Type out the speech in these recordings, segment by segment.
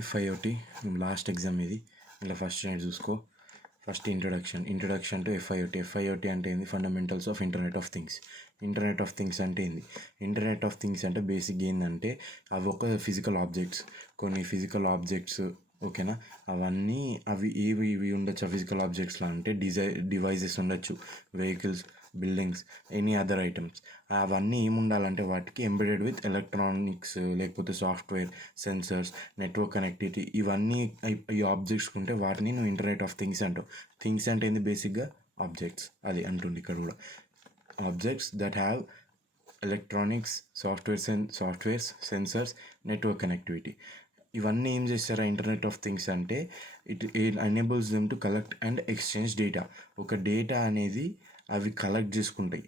ఎఫ్ఐఓటి last exam ఇది. ఇలా first unit చూసుకో. ఫస్ట్ ఇంట్రొడక్షన్ టు ఎఫ్ఐఓటి అంటే ఏంది? Fundamentals of internet of things. Internet of things అంటే ఏంది? ఇంటర్నెట్ ఆఫ్ థింగ్స్ అంటే బేసిక్ ఏంటంటే అవి ఒక ఫిజికల్ ఆబ్జెక్ట్స్, కొన్ని ఫిజికల్ ఆబ్జెక్ట్స్, ఓకేనా? అవన్నీ అవి ఇవి ఉండొచ్చు. ఫిజికల్ ఆబ్జెక్ట్స్లో అంటే డివైజెస్ ఉండొచ్చు, vehicles, buildings, any other items. అవన్నీ ఏముండాలంటే వాటికి ఎంబెడెడ్ విత్ ఎలక్ట్రానిక్స్, లేకపోతే సాఫ్ట్వేర్, సెన్సర్స్, నెట్వర్క్ కనెక్టివిటీ, ఇవన్నీ ఈ ఆబ్జెక్ట్స్ ఉంటే వాటిని నువ్వు ఇంటర్నెట్ ఆఫ్ థింగ్స్ అంటావు. థింగ్స్ అంటే ఏంది? బేసిక్గా ఆబ్జెక్ట్స్, అది అంటుంది ఇక్కడ కూడా. Objects that have electronics, softwares, sensors, network connectivity. ఇవన్నీ ఏం చేస్తారా ఇంటర్నెట్ ఆఫ్ థింగ్స్ అంటే? It enables them to collect and exchange data. ఒక డేటా అనేది అవి కలెక్ట్ చేసుకుంటాయి,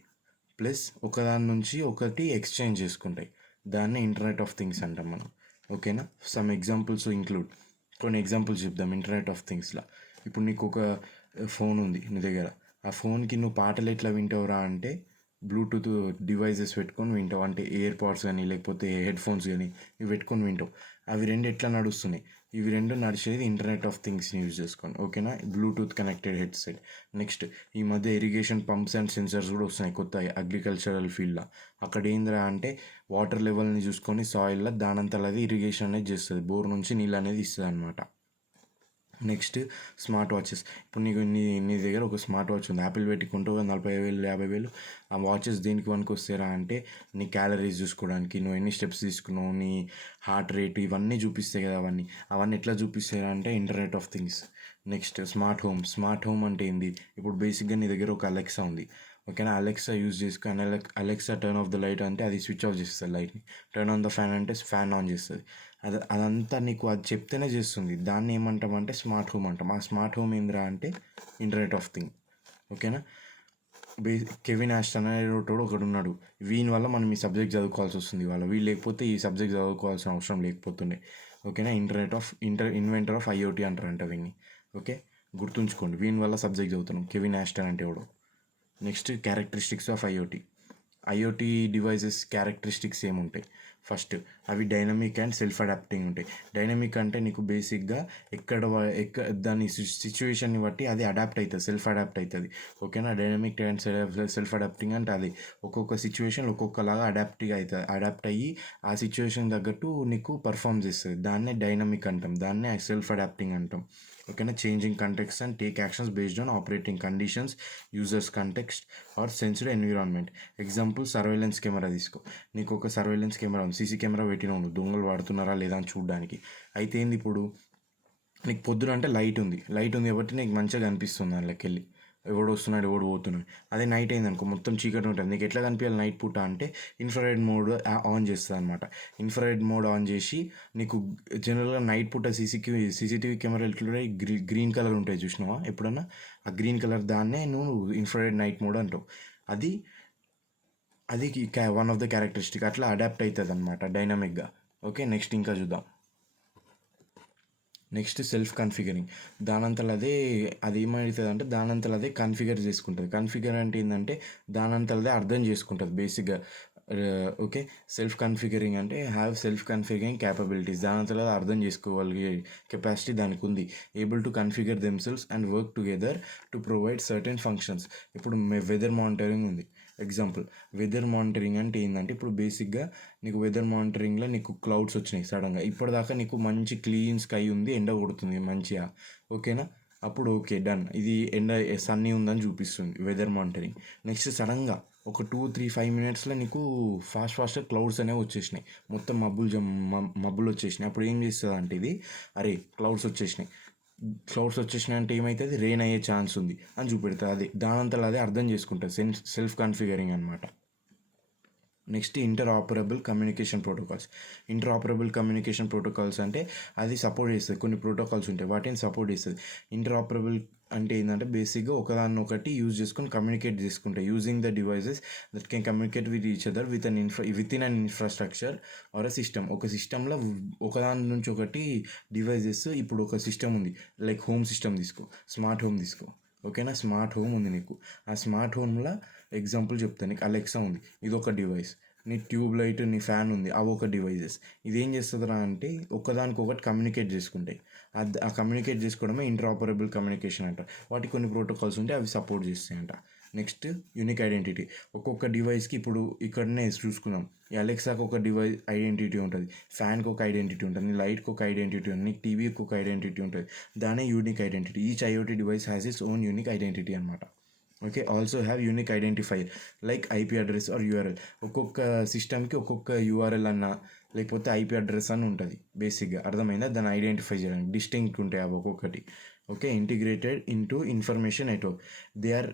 ప్లస్ ఒకదాని నుంచి ఒకటి ఎక్స్చేంజ్ చేసుకుంటాయి. దాన్ని ఇంటర్నెట్ ఆఫ్ థింగ్స్ అంటాం మనం, ఓకేనా? సమ్ ఎగ్జాంపుల్స్ ఇంక్లూడ్, కొన్ని ఎగ్జాంపుల్స్ చెప్దాం ఇంటర్నెట్ ఆఫ్ థింగ్స్లో. ఇప్పుడు నీకు ఒక ఫోన్ ఉంది నీ దగ్గర. ఆ ఫోన్కి నువ్వు పాటలు ఎట్లా వింటావురా అంటే బ్లూటూత్ డివైజెస్ పెట్టుకొని వింటావు. అంటే ఇయర్ పాడ్స్ కానీ లేకపోతే హెడ్ ఫోన్స్ కానీ ఇవి పెట్టుకొని వింటావు. అవి రెండు ఎట్లా నడుస్తున్నాయి? ఇవి రెండు నడిచేది ఇంటర్నెట్ ఆఫ్ థింగ్స్ని యూజ్ చేసుకోండి, ఓకేనా? Bluetooth connected headset. నెక్స్ట్ ఈ మధ్య ఇరిగేషన్ పంప్స్ అండ్ సెన్సర్స్ కూడా వస్తున్నాయి కొత్త అగ్రికల్చరల్ ఫీల్డ్లో. అక్కడ ఏందిరా అంటే వాటర్ లెవెల్ని చూసుకొని సాయిల్లో దానంతలో అది ఇరిగేషన్ అనేది చేస్తుంది, బోర్ నుంచి నీళ్ళు అనేది ఇస్తుంది అనమాట. Next smart watches. ఇప్పుడు నీ దగ్గర ఒక స్మార్ట్ వాచ్ ఉంది, యాపిల్ పెట్టుకుంటావు 40,000 50,000. ఆ వాచెస్ దేనికి పనికి వస్తారా అంటే నీ క్యాలరీస్ చూసుకోవడానికి, నువ్వు ఎన్ని స్టెప్స్ తీసుకున్నావు, నీ హార్ట్ రేట్, ఇవన్నీ చూపిస్తాయి కదా. అవన్నీ ఎట్లా చూపిస్తాయి అంటే internet of things. Next smart home అంటే ఏంది? ఇప్పుడు బేసిక్గా నీ దగ్గర ఒక అలెక్సా ఉంది, ఓకేనా? అలెక్సా యూజ్ చేసుకొని Alexa turn off the light అంటే అది స్విచ్ ఆఫ్ చేస్తుంది లైట్ని. టర్న్ ఆన్ ద ఫ్యాన్ అంటే ఫ్యాన్ ఆన్ చేస్తుంది. అదంతా నీకు అది చెప్తేనే చేస్తుంది. దాన్ని ఏమంటామంటే స్మార్ట్ హోమ్ అంటాం. ఆ స్మార్ట్ హోమ్ ఏందిరా అంటే ఇంటర్నెట్ ఆఫ్ థింగ్, ఓకేనా? కెవిన్ ఆస్టన్ అనేటోడు ఒకడు ఉన్నాడు. వీని వల్ల మనం ఈ సబ్జెక్ట్ చదువుకోవాల్సి వస్తుంది. వీళ్ళు లేకపోతే ఈ సబ్జెక్ట్ చదువుకోవాల్సిన అవసరం లేకపోతుండే, ఓకేనా? ఇన్వెంటర్ ఆఫ్ ఐఓటీ అంటారంట వీన్ని, ఓకే? గుర్తుంచుకోండి, వీని వల్ల సబ్జెక్ట్ చదువుతున్నాం. కెవిన్ ఆస్టన్ అంటే ఎవడు. Next characteristics of IoT devices characteristics ఏముంటాయి? ఫస్ట్ అవి డైనమిక్ అండ్ సెల్ఫ్ అడాప్టింగ్ ఉంటాయి. డైనమిక్ అంటే నీకు బేసిక్గా దాని సిచ్యువేషన్ని బట్టి అది అడాప్ట్ అవుతుంది, సెల్ఫ్ అడాప్ట్ అవుతుంది, ఓకేనా? డైనమిక్ అండ్ సెల్ఫ్ అడాప్టింగ్ అంటే అది ఒక్కొక్క సిచ్యువేషన్ ఒక్కొక్కలాగా అడాప్ట్ అయ్యి ఆ సిచ్యువేషన్ తగ్గట్టు నీకు పర్ఫామ్ చేస్తుంది. దాన్నే డైనమిక్ అంటాం, దాన్నే సెల్ఫ్ అడాప్టింగ్ అంటాం, ఓకేనా? Changing context and take actions based on operating conditions, user's context are sensed environment. Example surveillance camera తీసుకో. నీకు ఒక సర్వేలెన్స్ కెమెరా ఉంది, సీసీ కెమెరా పెట్టినావు నువ్వు, దొంగలు వాడుతున్నారా లేదా అని చూడడానికి. అయితే ఏంది ఇప్పుడు నీకు పొద్దున అంటే లైట్ ఉంది కాబట్టి నీకు మంచిగా కనిపిస్తుంది దానిలోకి వెళ్ళి ఎవడు వస్తున్నాడు ఎవడు పోతున్నాడు. అదే నైట్ అయింది అనుకో మొత్తం చీకటి ఉంటుంది. నీకు ఎట్లా కనిపించాలి నైట్ పూట అంటే ఇన్ఫ్రారెడ్ మోడ్ ఆన్ చేస్తుంది అనమాట. ఇన్ఫ్రారెడ్ మోడ్ ఆన్ చేసి నీకు జనరల్గా నైట్ పూట సీసీటీవీ కెమెరా ఎట్లా గ్రీన్ కలర్ ఉంటాయి చూసినావా ఎప్పుడన్నా? ఆ గ్రీన్ కలర్ దాన్నే నువ్వు ఇన్ఫ్రారెడ్ నైట్ మోడ్ అంటావు. అది వన్ ఆఫ్ ద క్యారెక్టరిస్టిక్. అట్లా అడాప్ట్ అవుతుంది అనమాట డైనమిక్గా, ఓకే? నెక్స్ట్ ఇంకా చూద్దాం. Next self configuring. అది ఏమవుతుంది అంటే దానంతలదే కన్ఫిగర్ చేసుకుంటుంది. కన్ఫిగర్ అంటే ఏంటంటే దానంతలదే అర్థం చేసుకుంటుంది బేసిక్గా, ఓకే? సెల్ఫ్ కన్ఫిగరింగ్ అంటే సెల్ఫ్ కన్ఫిగరింగ్ క్యాపబిలిటీస్. దానంతలో అర్థం చేసుకోగలిగే కెపాసిటీ దానికి ఉంది. Able to configure themselves and work together to provide certain functions. ఇప్పుడు వెదర్ మానిటరింగ్ ఉంది. ఎగ్జాంపుల్ వెదర్ మానిటరింగ్ అంటే ఏంటంటే ఇప్పుడు బేసిక్గా నీకు వెదర్ మానిటరింగ్లో నీకు క్లౌడ్స్ వచ్చినాయి సడన్గా. ఇప్పటిదాకా నీకు మంచి క్లీన్ స్కై ఉంది, ఎండ కొడుతుంది మంచిగా, ఓకేనా? అప్పుడు ఓకే డన్, ఇది సన్నీ ఉందని చూపిస్తుంది వెదర్ మానిటరింగ్. నెక్స్ట్ సడన్గా ఒక 2-3-5 మినిట్స్లో నీకు ఫాస్ట్గా క్లౌడ్స్ అనేవి వచ్చేసినాయి, మొత్తం మబ్బులు వచ్చేసినాయి. అప్పుడు ఏం చేస్తుంది అంటే ఇది అరే క్లౌడ్స్ వచ్చేసినాయి అంటే ఏమవుతుంది? రెయిన్ అయ్యే ఛాన్స్ ఉంది అని చూపెడుతుంది. అది దానంతలో అదే అర్థం చేసుకుంటుంది, సెల్ఫ్ కన్ఫిగరింగ్ అనమాట. నెక్స్ట్ ఇంటర్ఆపరబుల్ కమ్యూనికేషన్ ప్రోటోకాల్స్ అంటే అది సపోర్ట్ చేస్తుంది. కొన్ని ప్రోటోకాల్స్ ఉంటాయి వాటిని సపోర్ట్ చేస్తుంది. ఇంటర్ఆపరబుల్ అంటే ఏంటంటే బేసిక్గా ఒకదాన్నొకటి యూజ్ చేసుకొని కమ్యూనికేట్ చేసుకుంటాయి. Using the devices that can communicate with each other with in an infrastructure or system. ఒక సిస్టంలో ఒకదాని నుంచి ఒకటి డివైజెస్. ఇప్పుడు ఒక సిస్టమ్ ఉంది, లైక్ హోమ్ సిస్టమ్ తీసుకో, స్మార్ట్ హోమ్ తీసుకో, ఓకేనా? స్మార్ట్ హోమ్ ఉంది నీకు. ఆ స్మార్ట్ హోమ్లో ఎగ్జాంపుల్ చెప్తాను నీకు. అలెక్సా ఉంది, ఇది ఒక డివైస్. నీ ట్యూబ్ లైట్, నీ ఫ్యాన్ ఉంది, అవి ఒక డివైజెస్. ఇదేం చేస్తుందిరా అంటే ఒకదానికొకటి కమ్యూనికేట్ చేసుకుంటాయి. ఆ కమ్యూనికేట్ చేసుకోవడమే ఇంటరాపరబుల్ కమ్యూనికేషన్ అంట. వాటికి కొన్ని ప్రోటోకాల్స్ ఉంటాయి, అవి సపోర్ట్ చేస్తాయంట. Next unique identity. ఒక్కొక్క డివైస్కి ఇప్పుడు ఇక్కడనే చూసుకుందాం. ఈ అలెక్సాకి ఒక డివైస్ ఐడెంటిటీ ఉంటుంది, ఫ్యాన్కి ఒక ఐడెంటిటీ ఉంటుంది, లైట్కి ఒక ఐడెంటిటీ ఉంటుంది, టీవీకి ఒక ఐడెంటిటీ ఉంటుంది. దానే unique identity. Each IoT device has its own unique identity అనమాట. Okay, also have unique identifier like IP address or URL. ఒక్కొక్క సిస్టమ్కి ఒక్కొక్క యూఆర్ఎల్ అన్న లేకపోతే ఐపీ అడ్రస్ అని ఉంటుంది బేసిక్గా, అర్థమైందా? దాన్ని ఐడెంటిఫై చేయడానికి డిస్టింక్ట్ ఉంటాయి అవి ఒక్కొక్కటి. Okay, integrated into information network. They are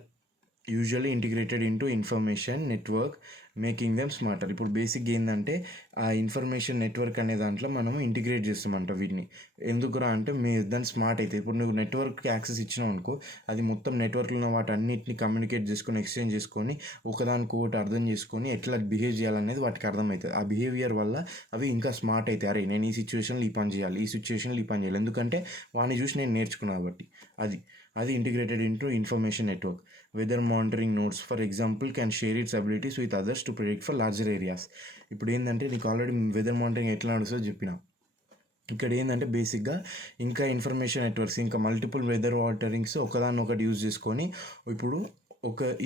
usually integrated into information network making them smarter. ఇప్పుడు బేసిక్ ఏంటంటే ఆ ఇన్ఫర్మేషన్ నెట్వర్క్ అనే దాంట్లో మనం ఇంటిగ్రేట్ చేస్తామంట వీటిని. ఎందుకురా అంటే దాన్ని స్మార్ట్ అయితే, ఇప్పుడు నువ్వు నెట్వర్క్కి యాక్సెస్ ఇచ్చినావు అనుకో, అది మొత్తం నెట్వర్క్లో ఉన్న వాటి అన్నిటిని కమ్యూనికేట్ చేసుకొని ఎక్స్చేంజ్ చేసుకొని ఒకదానికొకటి అర్థం చేసుకొని ఎట్లా బిహేవ్ చేయాలనేది వాటికి అర్థమవుతుంది. ఆ బిహేవియర్ వల్ల అవి ఇంకా స్మార్ట్ అవుతాయి. అరే నేను ఈ సిచ్యువేషన్లో ఈ పని చేయాలి, ఈ సిచ్యువేషన్లో ఈ పని చేయాలి, ఎందుకంటే వాడిని చూసి నేను నేర్చుకున్నాను కాబట్టి. అది integrated into information network. Weather monitoring nodes for example can share its abilities with others to predict for larger areas. ఇప్పుడు ఏంటంటే నీకు ఆల్రెడీ వెదర్ మానిటరింగ్ ఎట్లా నడుస్తుందో చెప్పిన. ఇక్కడ ఏంటంటే బేసిక్గా ఇంకా ఇన్ఫర్మేషన్ నెట్వర్క్స్, ఇంకా మల్టిపుల్ వెదర్ మానిటరింగ్స్ ఒకదాన్ని ఒకటి యూజ్ చేసుకొని, ఇప్పుడు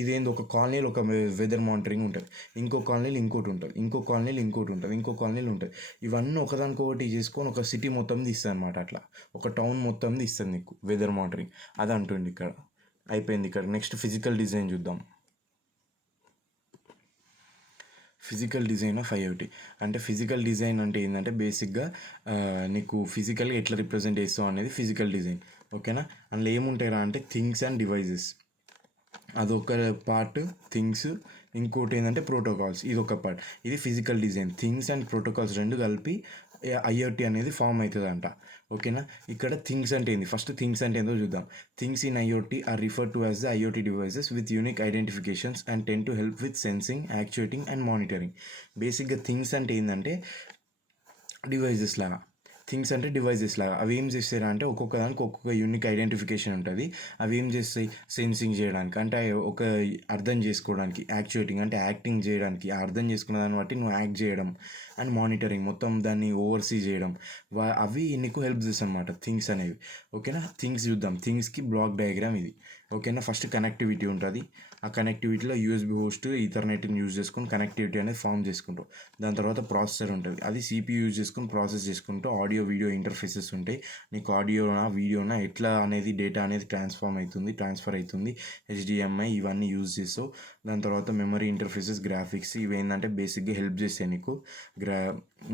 ఇదేంది ఒక కాలనీలో ఒక వెదర్ మానిటరింగ్ ఉంటుంది, ఇంకో కాలనీలో ఇంకోటి ఉంటుంది, ఇంకో కాలనీలో ఇంకోటి ఉంటుంది, ఇంకో కాలనీలో ఉంటుంది. ఇవన్నీ ఒకదానికొకటి చేసుకొని ఒక సిటీ మొత్తం ఇస్తుంది అనమాట. అట్లా ఒక టౌన్ మొత్తం ఇస్తుంది నీకు వెదర్ మానిటరింగ్. అది అంటుంది ఇక్కడ. అయిపోయింది ఇక్కడ. నెక్స్ట్ ఫిజికల్ డిజైన్ చూద్దాం. ఫిజికల్ డిజైన్ ఆఫ్ ఐఓటీ అంటే ఫిజికల్ డిజైన్ అంటే ఏంటంటే బేసిక్గా నీకు ఫిజికల్గా ఎట్లా రిప్రజెంట్ చేస్తావు అనేది ఫిజికల్ డిజైన్. ఓకేనా? అందులో ఏముంటాయిరా అంటే థింగ్స్ అండ్ డివైజెస్, అదొక పార్ట్. థింగ్స్, ఇంకోటి ఏంటంటే ప్రోటోకాల్స్, ఇది ఒక పార్ట్. ఇది physical design. Things and protocols రెండు కలిపి ఐఓటీ అనేది ఫామ్ అవుతుంది అంట. ఓకేనా? ఇక్కడ థింగ్స్ అంటే ఏంది, ఫస్ట్ థింగ్స్ అంటే ఏందో చూద్దాం. Things in IoT are refer to as the IoT devices with unique identifications and tend to help with sensing, actuating and monitoring. బేసిక్గా థింగ్స్ అంటే ఏంటంటే డివైజెస్ లాగా. థింగ్స్ అంటే డివైజెస్ లాగా. అవి ఏం చేస్తారా అంటే ఒక్కొక్క దానికి ఒక్కొక్క యూనిక్ ఐడెంటిఫికేషన్ ఉంటుంది. అవి ఏం చేస్తాయి, సెన్సింగ్ చేయడానికి అంటే ఒక అర్థం చేసుకోవడానికి, యాక్చుయేటింగ్ అంటే యాక్టింగ్ చేయడానికి, అర్థం చేసుకున్న దాన్ని బట్టి నువ్వు యాక్ట్ చేయడం, అండ్ మానిటరింగ్ మొత్తం దాన్ని ఓవర్సీ చేయడం, అవి నీకు హెల్ప్ చేస్తాయి అన్నమాట థింగ్స్ అనేవి. ఓకేనా? థింగ్స్ చూద్దాం. థింగ్స్కి బ్లాక్ డయాగ్రామ్ ఇది. ఓకేనా? ఫస్ట్ కనెక్టివిటీ ఉంటుంది. ఆ కనెక్టివిటీలో యూఎస్బి హోస్ట్ ఈథర్నెట్ని యూజ్ చేసుకొని కనెక్టివిటీ అనేది ఫామ్ చేసుకుంటాం. దాని తర్వాత ప్రాసెసర్ ఉంటుంది, అది సిపియూ యూజ్ చేసుకొని ప్రాసెస్ చేసుకుంటూ ఆడియో వీడియో ఇంటర్ఫేసెస్ ఉంటాయి. నీకు ఆడియోనా వీడియోనా ఎట్లా అనేది డేటా అనేది ట్రాన్స్ఫర్ అవుతుంది. హెచ్డిఎంఐ ఇవన్నీ యూజ్ చేస్తావు. దాని తర్వాత మెమరీ ఇంటర్ఫేసెస్, గ్రాఫిక్స్, ఇవి ఏంటంటే బేసిక్గా హెల్ప్ చేస్తాయి నీకు.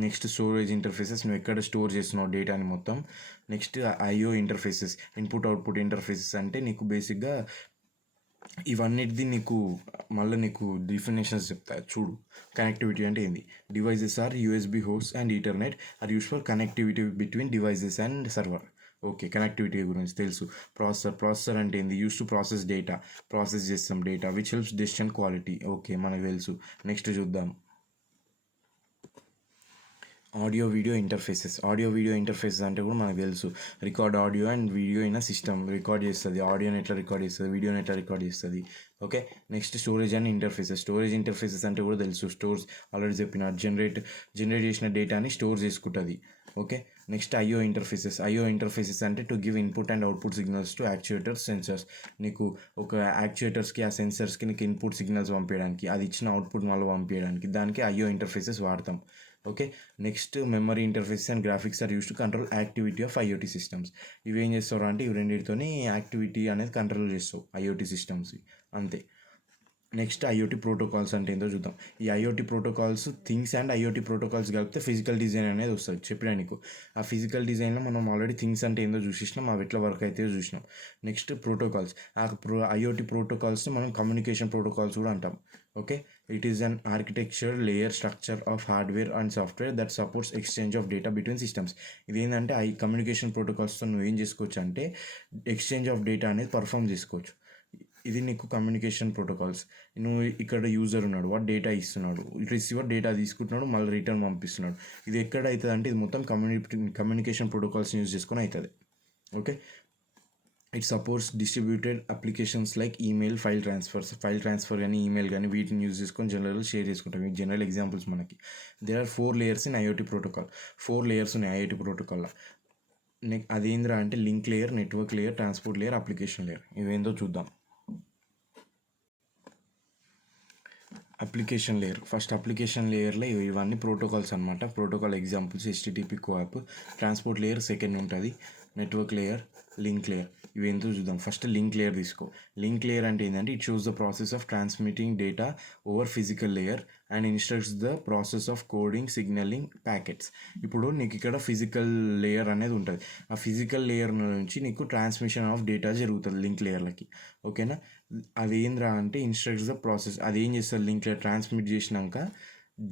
నెక్స్ట్ స్టోరేజ్ ఇంటర్ఫేసెస్, నువ్వు ఎక్కడ స్టోర్ చేస్తున్నావు డేటాని మొత్తం. Next IO interfaces, input output interfaces అంటే నీకు బేసిక్గా ఇవన్నిటిది నీకు డిఫినేషన్స్ చెప్తా చూడు. కనెక్టివిటీ అంటే ఏంది? Devices are USB host and Ethernet are use for connectivity between devices and server. Okay, connectivity గురించి తెలుసు. ప్రాసెసర్ అంటే ఏంది? యూస్ టు ప్రాసెస్ చేస్తాం data which helps decision quality. Okay, మనకు తెలుసు. నెక్స్ట్ చూద్దాం. ఆడియో వీడియో ఇంటర్ఫేసెస్ అంటే కూడా మనకు తెలుసు. Record audio and video in system, record చేస్తుంది ఆడియోని ఎట్లా రికార్డ్ చేస్తుంది, వీడియోని ఎట్లా రికార్డ్ చేస్తుంది. Okay, next storage and storage interfaces అంటే కూడా తెలుసు. ఆల్రెడీ చెప్పిన జనరేట్ చేసిన డేటాని స్టోర్ చేసుకుంటుంది. ఓకే, నెక్స్ట్ ఐఓ ఇంటర్ఫేసెస్ అంటే to give input and output signals to actuators, sensors. నీకు ఒక యాక్చుయేటర్స్కి, ఆ సెన్సర్స్కి నీకు ఇన్పుట్ సిగ్నల్స్ పంపించడానికి, అది ఇచ్చిన అవుట్పుట్ మళ్ళీ పంపించడానికి, దానికి ఐఓ ఇంటర్ఫేసెస్ వాడతాం. Okay, next memory interface and graphics are use to control activity of IoT systems. ఇవి ఏం చేస్తారు అంటే ఇవి రెండింటితోని యాక్టివిటీ అనేది కంట్రోల్ చేస్తావు ఐఓటీ సిస్టమ్స్, అంతే. నెక్స్ట్ ఐఓటీ ప్రోటోకాల్స్ అంటే ఏంటో చూద్దాం. ఈ IoT protocols, things and IoT protocols కలిపితే ఫిజికల్ డిజైన్ అనేది వస్తుంది. చెప్పినా నీకు. ఆ ఫిజికల్ డిజైన్లో మనం ఆల్రెడీ థింగ్స్ అంటే ఏందో చూసినాం, అవి ఎట్లా వర్క్ అయితే చూసినాం. Next protocols. ఐఓటీ ప్రోటోకాల్స్ని మనం కమ్యూనికేషన్ ప్రోటోకాల్స్ కూడా అంటాం. Okay, it is an architecture layer structure of hardware and software that supports exchange of data between systems. ఇది ఏంటంటే కమ్యూనికేషన్ ప్రోటోకాల్స్తో నువ్వు ఏం చేసుకోవచ్చు అంటే ఎక్స్చేంజ్ ఆఫ్ డేటా అనేది పర్ఫామ్ చేసుకోవచ్చు. ఇది నీకు కమ్యూనికేషన్ ప్రోటోకాల్స్. నువ్వు ఇక్కడ యూజర్ ఉన్నాడు, వాడు డేటా ఇస్తున్నాడు, రిసీవర్ డేటా తీసుకుంటున్నాడు, మళ్ళీ రిటర్న్ పంపిస్తున్నాడు. ఇది ఎక్కడ అవుతుంది అంటే ఇది మొత్తం కమ్యూనికేషన్ ప్రోటోకాల్స్ని యూజ్ చేసుకొని అవుతుంది. Okay, it supports distributed applications like email file transfer కానీ ఈమెయిల్ కానీ వీటిని యూజ్ చేసుకొని జనరల్గా షేర్ చేసుకుంటాం. ఈ జనరల్ ఎగ్జాంపుల్స్ మనకి there are 4 layers in IoT protocol. 4 layers ఉన్నాయి ఐఓటీ ప్రోటోకాల్లో. అదేంద్రా అంటే link layer, network layer, transport layer, application layer. ఇవేందో చూద్దాం. Application layer. ఫస్ట్ అప్లికేషన్ లేయర్లో ఇవన్నీ ప్రోటోకాల్స్ అనమాట. Protocol examples HTTP, CoAP. Transport layer second ఉంటుంది. Network layer, link layer. ఇవేంతో చూద్దాం. ఫస్ట్ లింక్ లేయర్ తీసుకో. లింక్ లేయర్ అంటే ఏంటంటే it shows the process of transmitting data over physical layer and instructs the process of coding, signalling packets. ఇప్పుడు నీకు ఇక్కడ physical layer అనేది ఉంటుంది. ఆ ఫిజికల్ లేయర్ నుంచి నీకు ట్రాన్స్మిషన్ ఆఫ్ డేటా జరుగుతుంది లింక్ లేయర్లకి. ఓకేనా. అది ఏంద్రా అంటే ఇన్స్ట్రక్ట్స్ ద ప్రాసెస్. అది ఏం చేస్తుంది, లింక్ లేయర్ ట్రాన్స్మిట్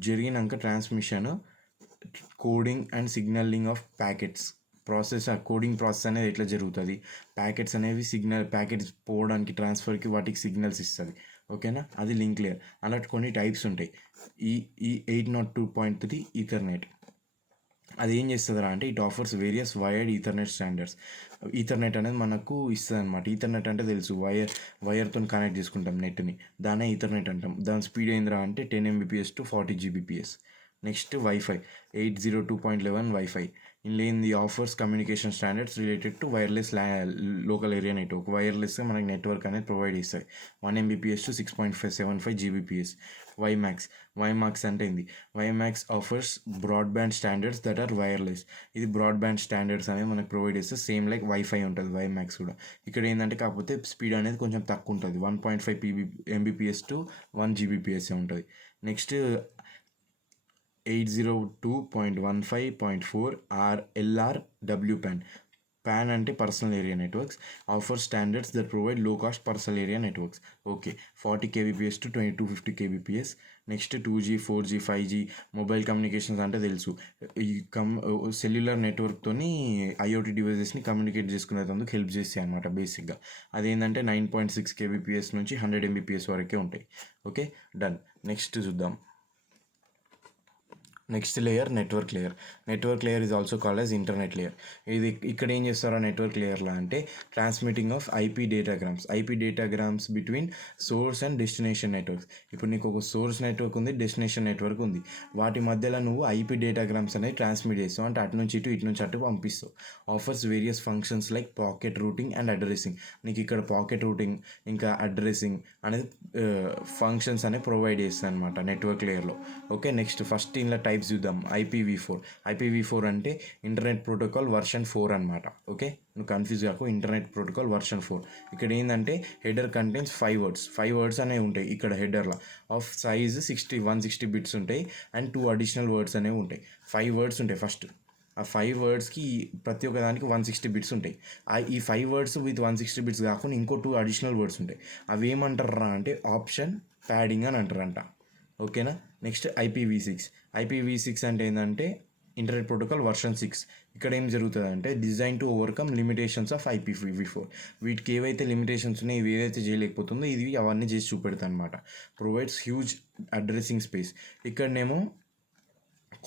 జరిగినాక transmission, coding and signalling of packets. ఆ కోడింగ్ ప్రాసెస్ అనేది ఎట్లా జరుగుతుంది, ప్యాకెట్స్ అనేవి ప్యాకెట్స్ పోవడానికి, ట్రాన్స్ఫర్కి వాటికి సిగ్నల్స్ ఇస్తుంది. ఓకేనా. అది లింక్ లేయర్. అలాంటి కొన్ని టైప్స్ ఉంటాయి. ఈ 802.3 ఈథర్నెట్. అది ఏం చేస్తుందిరా అంటే it offers various wired Ethernet standards. Ethernet అనేది మనకు ఇస్తుంది అనమాట. ఈథర్నెట్ అంటే తెలుసు, వైర్తో కనెక్ట్ చేసుకుంటాం నెట్ని, దాన్నే ఈథర్నెట్ అంటాం. దాని స్పీడ్ ఏందిరా అంటే 10 Mbps to 40 Gbps. Next wifi 802.11 wifi. ఇందులో ఏంది, offers communication standards related to wireless local area network. వైర్లెస్గా మనకి నెట్వర్క్ అనేది ప్రొవైడ్ చేస్తాయి. 1 Mbps to 6.75 Gbps. వైమాక్స్ అంటే ఏంది, WiMAX offers broadband standards that are wireless. ఇది బ్రాడ్బ్యాండ్ స్టాండర్డ్స్ అనేది మనకు ప్రొవైడ్ చేస్తే సేమ్ లైక్ వైఫై ఉంటుంది వైమాక్స్ కూడా. ఇక్కడ ఏంటంటే కాకపోతే స్పీడ్ అనేది కొంచెం తక్కువ ఉంటుంది. 1.5 Mbps to 1 Gbps ఉంటుంది. Next 802.15.4 LRWPAN. PAN అంటే personal area networks. Offer standards that provide low cost personal area networks. Okay. 40 Kbps to 2250 Kbps. Next 2G, 4G, 5G mobile communications అంటే తెలుసు. ఈ సెల్యులర్ నెట్వర్క్తోని ఐఓటీ డివైజెస్ని కమ్యూనికేట్ చేసుకునేందుకు help చేస్తాయి అనమాట బేసిక్గా. అదేంటంటే 9.6 Kbps నుంచి 100 Mbps వరకే ఉంటాయి. Okay, done. నెక్స్ట్ చూద్దాం. Next layer network layer. Network layer is also called as internet layer. ఇది ఇక్కడ ఏం చేస్తారో నెట్వర్క్ లేయర్లో అంటే transmitting of IP datagrams between source and destination networks. ఇప్పుడు నీకు ఒక సోర్స్ నెట్వర్క్ ఉంది, డెస్టినేషన్ నెట్వర్క్ ఉంది. వాటి మధ్యలో నువ్వు ఐపీ డేటాగ్రామ్స్ అనేది ట్రాన్స్మిట్ చేస్తావు, అంటే అటు నుంచి ఇటు అటు పంపిస్తావు. Offers various functions like packet routing and addressing. నీకు ఇక్కడ పాకెట్ రూటింగ్ ఇంకా అడ్రసింగ్ అనేది ఫంక్షన్స్ అనేవి ప్రొవైడ్ చేస్తాయి అనమాట నెట్వర్క్ లేయర్లో. ఓకే, నెక్స్ట్ ఫస్ట్ ఇందులో టైప్స్ చూద్దాం. IPv4 అంటే ఇంటర్నెట్ ప్రోటోకాల్ వర్షన్ 4 అనమాట. ఓకే, నువ్వు కన్ఫ్యూజ్ కాకు, ఇంటర్నెట్ ప్రోటోకాల్ వర్షన్ 4. ఇక్కడ ఏంటంటే హెడర్ కంటెంట్స్ 5 వర్డ్స్ అనేవి ఉంటాయి. ఇక్కడ హెడర్లో ఆఫ్ సైజ్ 160 బిట్స్ ఉంటాయి అండ్ 2 అడిషనల్ వర్డ్స్ అనేవి ఉంటాయి. 5 వర్డ్స్ ఉంటాయి ఫస్ట్. ఆ 5 వర్డ్స్కి ప్రతి ఒక్క దానికి 160 బిట్స్ ఉంటాయి. ఈ 5 వర్డ్స్ విత్ 160 బిట్స్ కాకుండా ఇంకో 2 అడిషనల్ వర్డ్స్ ఉంటాయి. అవి ఏమంటారా అంటే ఆప్షన్ ప్యాడింగ్ అని అంటారంట. ఓకేనా. నెక్స్ట్ IPv6 అంటే ఏంటంటే ఇంటర్నెట్ ప్రోటోకాల్ వర్షన్ 6. ఇక్కడ ఏం జరుగుతుంది అంటే design to overcome limitations of IPv4. వీటికి ఏవైతే లిమిటేషన్స్ ఉన్నాయో, ఇవి ఏదైతే చేయలేకపోతుందో ఇది అవన్నీ చేసి చూపెడతాయి అనమాట. Provides huge addressing space. ఇక్కడనేమో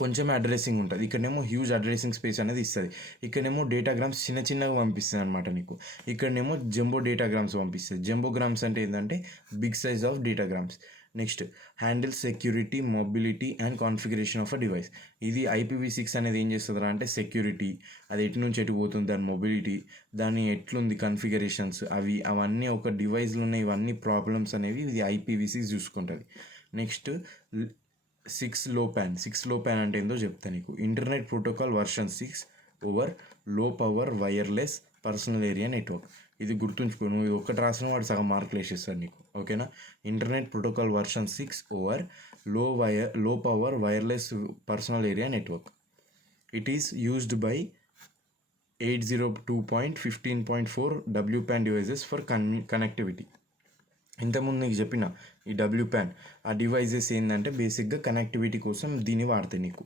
కొంచెం అడ్రసింగ్ ఉంటుంది, ఇక్కడనేమో హ్యూజ్ అడ్రసింగ్ స్పేస్ అనేది ఇస్తుంది. ఇక్కడనేమో డేటాగ్రామ్స్ చిన్నగా పంపిస్తుంది అనమాట నీకు. ఇక్కడనేమో జంబో డేటాగ్రామ్స్ పంపిస్తుంది. జంబోగ్రామ్స్ అంటే ఏంటంటే big size of datagrams. Next handle security, mobility and configuration of a device. ఇది IPv6 అనేది ఏం చేస్తుందా అంటే సెక్యూరిటీ, అది ఎటు నుంచి ఎటు పోతుంది, దాని మొబిలిటీ, దాని ఎట్లుంది కన్ఫిగరేషన్స్, అవన్నీ ఒక డివైస్లో ఉన్న ఇవన్నీ ప్రాబ్లమ్స్ అనేవి ఇది IPv6 చూసుకుంటుంది. నెక్స్ట్ 6 లో ప్యాన్ అంటే ఏందో చెప్తాను నీకు. ఇంటర్నెట్ ప్రోటోకాల్ వర్షన్ 6 ఓవర్ లో power wireless personal area network. ఇది గుర్తుంచుకో, నువ్వు ఇది ఒక్కటి రాసిన వాడు సగం మార్కులు వేసేస్తాడు నీకు. ఓకేనా. ఇంటర్నెట్ ప్రోటోకాల్ వర్షన్ 6 ఓవర్ లో power wireless personal area network. It is used by 802.15.4 WPAN devices for connectivity. ఇంతకుముందు నీకు చెప్పిన ఈ WPAN ఆ డివైజెస్ ఏంటంటే బేసిక్గా కనెక్టివిటీ కోసం దీన్ని వాడతాయి నీకు.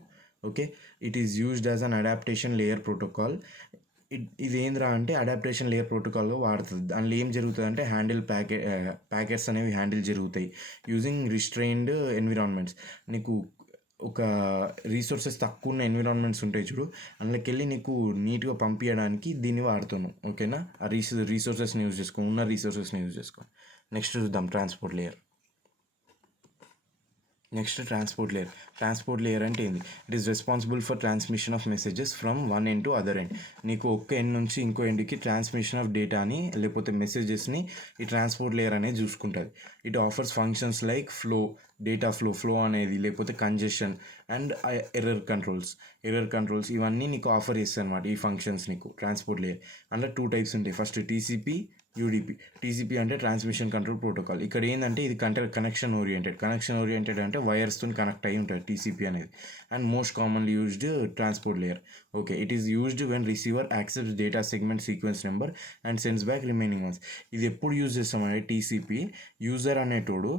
Okay. It is used as an adaptation layer protocol. ఇది ఏంద్రా అంటే అడాప్టేషన్ లేయర్ ప్రోటోకాల్లో వాడుతుంది. దానిలో ఏం జరుగుతుంది అంటే ప్యాకెట్స్ అనేవి హ్యాండిల్ జరుగుతాయి యూజింగ్ రిస్ట్రైన్డ్ ఎన్విరాన్మెంట్స్. నీకు ఒక రీసోర్సెస్ తక్కువ ఉన్న ఎన్విరాన్మెంట్స్ ఉంటాయి చూడు, అందులోకి వెళ్ళి నీకు నీట్గా పంపించడానికి దీన్ని వాడుతున్నావు. ఓకేనా, ఆ రీసోర్సెస్ని యూజ్ చేసుకో, ఉన్న రీసోర్సెస్ని యూజ్ చేసుకో. నెక్స్ట్ చూద్దాం transport layer. Next transport layer అంటే ఏంది? It is responsible for transmission of messages from one end to other end. నీకు ఒక్క ఎండ్ నుంచి ఇంకో ఎండ్కి ట్రాన్స్మిషన్ ఆఫ్ డేటాని లేకపోతే మెసేజెస్ని ఈ ట్రాన్స్పోర్ట్ లేయర్ అనేది చూసుకుంటుంది. It offers functions like data flow అనేది, లేకపోతే కంజెషన్ అండ్ ఎర్రర్ కంట్రోల్స్ ఇవన్నీ నీకు ఆఫర్ చేస్తాయి అనమాట. ఈ ఫంక్షన్స్ నీకు ట్రాన్స్పోర్ట్ లేయర్ అందులో 2 టైప్స్ ఉంటాయి. First TCP, UDP. టీసీపీ అంటే ట్రాన్స్మిషన్ కంట్రోల్ ప్రోటోకాల్. ఇక్కడ ఏంటంటే ఇది కనెక్షన్ ఓరియంటెడ్ అంటే వైర్స్తో కనెక్ట్ అయ్యి ఉంటుంది టీసీపీ అనేది. And most commonly used transport layer. Okay, it is used when receiver accepts data segment sequence number and sends back remaining once. ఇది ఎప్పుడు యూజ్ చేస్తామంటే టీసీపీ యూజర్ అనేటోడు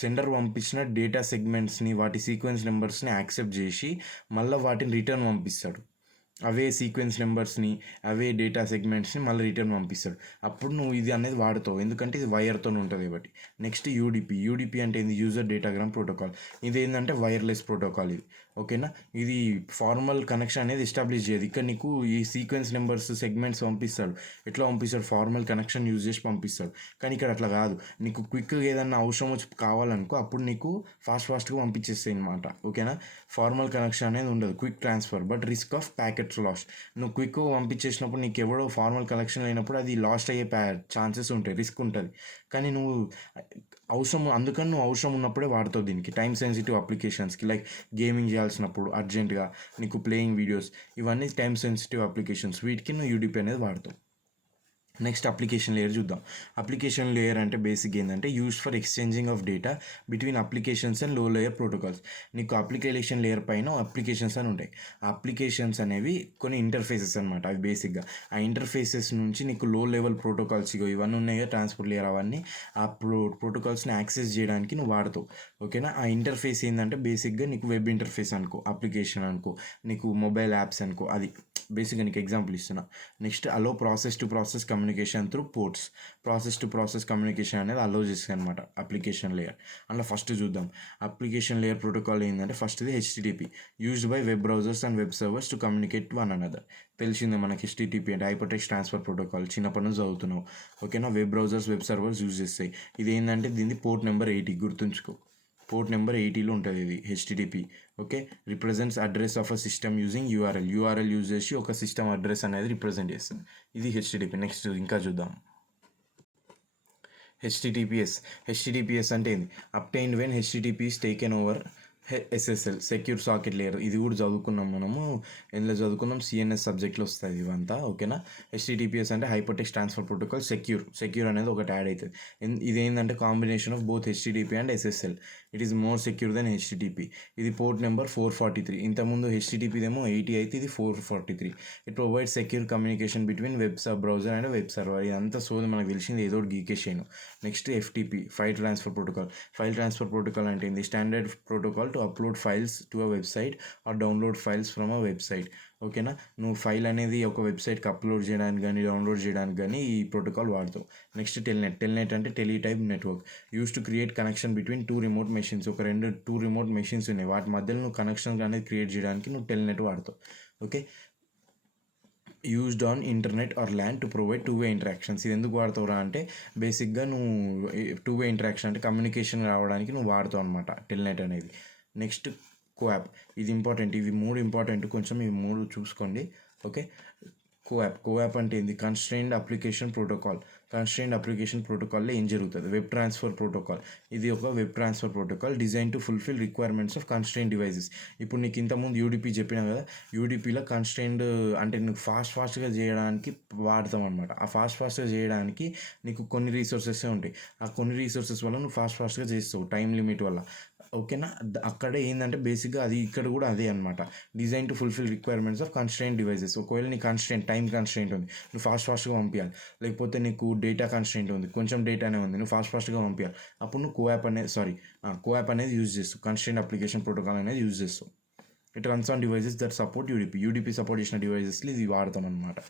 సెండర్ పంపించిన డేటా సెగ్మెంట్స్ని వాటి సీక్వెన్స్ నెంబర్స్ని యాక్సెప్ట్ చేసి మళ్ళీ వాటిని రిటర్న్ పంపిస్తాడు. అవే సీక్వెన్స్ నెంబర్స్ని, అవే డేటా సెగ్మెంట్స్ని మళ్ళీ రిటర్న్ పంపిస్తాడు. అప్పుడు నువ్వు ఇది అనేది వాడుతావు, ఎందుకంటే ఇది వైర్తో ఉంటుంది కాబట్టి. నెక్స్ట్ యూడిపి అంటే ఇది యూజర్ డేటాగ్రామ్ ప్రోటోకాల్. ఇది ఏంటంటే వైర్లెస్ ప్రోటోకాల్ ఇది. ఓకేనా, ఇది ఫార్మల్ కనెక్షన్ అనేది ఎస్టాబ్లిష్ చేయదు. ఇక్కడ నీకు ఈ సీక్వెన్స్ నెంబర్స్ సెగ్మెంట్స్ పంపిస్తాడు. ఎట్లా పంపిస్తాడు? ఫార్మల్ కనెక్షన్ యూజ్ చేసి పంపిస్తాడు. కానీ ఇక్కడ అట్లా కాదు. నీకు క్విక్గా ఏదన్నా అవసరం వచ్చి కావాలనుకో అప్పుడు నీకు ఫాస్ట్గా పంపించేస్తాయి అనమాట. ఓకేనా, ఫార్మల్ కనెక్షన్ అనేది ఉండదు, quick transfer but risk of packets last. నువ్వు క్విక్గా పంపించేసినప్పుడు నీకు ఎవడో ఫార్మల్ కనెక్షన్ అయినప్పుడు అది లాస్ట్ అయ్యే ఛాన్సెస్ ఉంటాయి, రిస్క్ ఉంటుంది. కానీ నువ్వు అందుకని నువ్వు అవసరం ఉన్నప్పుడే వాడుతావు దీనికి. టైం సెన్సిటివ్ అప్లికేషన్స్కి, లైక్ గేమింగ్ చేయాల్సినప్పుడు అర్జెంటుగా నీకు ప్లేయింగ్ వీడియోస్, ఇవన్నీ టైం సెన్సిటివ్ అప్లికేషన్స్, వీటికి నువ్వు యూడిపి అనేది వాడతావు. నెక్స్ట్ అప్లికేషన్ లేయర్ చూద్దాం. అప్లికేషన్ లేయర్ అంటే బేసిక్ ఏంటంటే used for exchanging of data between applications and లో లేయర్ ప్రోటోకాల్స్. నీకు అప్లికేషన్ లేయర్ పైన అప్లికేషన్స్ అని ఉంటాయి. ఆ అప్లికేషన్స్ అనేవి కొన్ని ఇంటర్ఫేసెస్ అనమాట. అవి బేసిక్గా ఆ ఇంటర్ఫేసెస్ నుంచి నీకు లో లెవెల్ ప్రోటోకాల్స్ ఇవన్నీ ఉన్నాయి కదా ట్రాన్స్పోర్ట్ లేయర్, అవన్నీ ఆ ప్రోటోకాల్స్ని యాక్సెస్ చేయడానికి నువ్వు వాడతావు. ఓకేనా, ఆ ఇంటర్ఫేస్ ఏంటంటే బేసిక్గా నీకు వెబ్ ఇంటర్ఫేస్ అనుకో, అప్లికేషన్ అనుకో, నీకు మొబైల్ యాప్స్ అనుకో, అది బేసిక్గా నీకు ఎగ్జాంపుల్ ఇస్తున్నా. Next allow process to process communication through ports. Process to process communication అనేది అలో చేస్తుంది అనమాట అప్లికేషన్ లేయర్. అందులో ఫస్ట్ చూద్దాం. అప్లికేషన్ లేయర్ ప్రోటోకాల్ ఏంటంటే ఫస్ట్ది HTTP, used by web browsers and web servers to communicate one another. తెలిసిందే మనకి HTTP అంటే హైపర్టెక్స్ట్ ట్రాన్స్ఫర్ ప్రోటోకాల్, చిన్నప్పటి నుంచి చదువుతున్నావు. ఓకేనా, web browsers web servers use చేస్తాయి. ఇది ఏంటంటే దీన్ని పోర్ట్ నెంబర్ 80 గుర్తుంచుకో. పోర్ట్ నెంబర్ 80లో ఉంటుంది ఇది HTTP. Okay, represents address of a system using URL use చేసి ఒక సిస్టమ్ అడ్రస్ అనేది రిప్రజెంట్ చేస్తుంది. ఇది హెచ్టిటిపి. నెక్స్ట్ ఇంకా చూద్దాం. హెచ్టిటిపిఎస్ అంటే ఏంది? Obtained when HTTP is taken over SSL, secure socket layer. ఇది కూడా చదువుకున్నాం మనము, ఎందులో చదువుకున్నాం, సిఎన్ఎస్ సబ్జెక్ట్లో వస్తుంది ఇవంతా. ఓకేనా, హెచ్టిటిపిఎస్ అంటే హైపర్టెక్స్ట్ ట్రాన్స్ఫర్ ప్రోటోకాల్. సెక్యూర్ అనేది ఒకటి యాడ్ అవుతుంది. ఇది ఏంటంటే combination of both HTTP and SSL. It is more secure then HTTP. ఇది పోర్ట్ నెంబర్ 443. ఇంతకుముందు హెచ్టిటిపిదేమో 80 అయితే ఇది 443. It provide secure communication between web browser and web server. ఇదంతా సోది మనకు తెలిసింది, ఏదో గీకేసాను. Next FTP, file transfer protocol అంటే ఏంది? Standard protocol to upload files to a website or download files from a website. ఓకేనా, నువ్వు ఫైల్ అనేది ఒక వెబ్సైట్కి అప్లోడ్ చేయడానికి కానీ డౌన్లోడ్ చేయడానికి కానీ ఈ ప్రోటోకాల్ వాడతావు. నెక్స్ట్ టెల్నెట్ అంటే teletype network, use to create connection between 2 remote machines. ఒక 2 రిమోట్ మెషిన్స్ ఉన్నాయి, వాటి మధ్యలో నువ్వు కనెక్షన్ అనేది క్రియేట్ చేయడానికి నువ్వు టెల్నెట్ వాడతావు. Okay, used on internet or LAN to provide two way interactions. ఇది ఎందుకు వాడతావురా అంటే బేసిక్గా నువ్వు 2-వే ఇంటరాక్షన్ అంటే కమ్యూనికేషన్ రావడానికి నువ్వు వాడతావు అనమాట టెల్నెట్ అనేది. నెక్స్ట్ కోయాప్, ఇది ఇంపార్టెంట్. ఇవి 3 ఇంపార్టెంట్, కొంచెం ఇవి 3 చూసుకోండి. ఓకే, కోయాప్ అంటే ఏంది? కన్స్ట్రెయిన్డ్ అప్లికేషన్ ప్రోటోకాల్లో ఏం జరుగుతుంది? Web transfer protocol. ఇది ఒక web transfer protocol design to fulfil requirements of constrain devices. ఇప్పుడు నీకు ఇంతకుముందు యూడిపి చెప్పినా కదా, యూడిపిలో కన్స్ట్రెయిన్డ్ అంటే నీకు ఫాస్ట్గా చేయడానికి వాడతాం అనమాట. ఆ ఫాస్ట్గా చేయడానికి నీకు కొన్ని రీసోర్సెస్ ఉంటాయి. ఆ కొన్ని రీసోర్సెస్ వల్ల నువ్వు ఫాస్ట్గా చేస్తావు టైం లిమిట్ వల్ల. ఓకేనా, అక్కడే ఏంటంటే బేసిక్గా అది ఇక్కడ కూడా అదే అనమాట. Design to fulfil requirements of constrain devices. ఒకవేళ నీ టైం కన్స్ట్రెయింట్ ఉంది, నువ్వు ఫాస్ట్గా పంపించాలి. లేకపోతే నీకు డేటా కన్స్ట్రెయింట్ ఉంది, కొంచెం డేటానే ఉంది, నువ్వు ఫాస్ట్గా పంపించాలి. అప్పుడు నువ్వు కోయాప్ అనేది యూజ్ చేస్తావు. కన్స్ట్రెయిన్ అప్లికేషన్ ప్రోటోకాల్ అనేది యూజ్ చేస్తావు. It runs on devices that support UDP support చేసిన డివైజెస్లో ఇది వాడతాం అనమాట.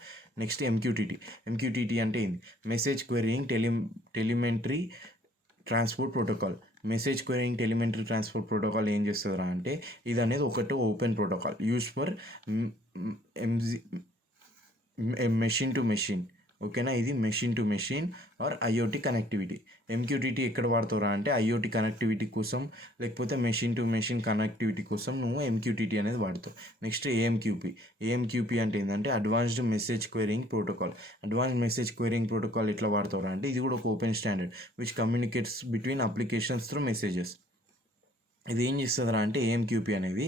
నెక్స్ట్ ఎంక్యూటీటీ అంటే ఏంది? Message querying telemetry transport protocol. Message querying telemetry transport protocol ఏం చేస్తుందిరా అంటే ఇది అనేది ఒకటి open protocol use for MG machine to machine. ఓకేనా, ఇది machine to machine or IoT connectivity. MQTT ఎక్కడ వాడతారా అంటే ఐఓటీ కనెక్టివిటీ కోసం, లేకపోతే మెషిన్ టు మెషిన్ కనెక్టివిటీ కోసం నువ్వు ఎంక్యూటీటీ అనేది వాడతావు. నెక్స్ట్ ఏఎంక్యూపీ అంటే ఏంటంటే advanced message క్వెరీయింగ్ protocol. Advanced message క్వెరీయింగ్ protocol ఎట్లా వాడతారా అంటే ఇది కూడా ఒక open standard which communicates between applications through messages. ఇది ఏం చేస్తుందిరా అంటే ఏఎంక్యూపీ అనేది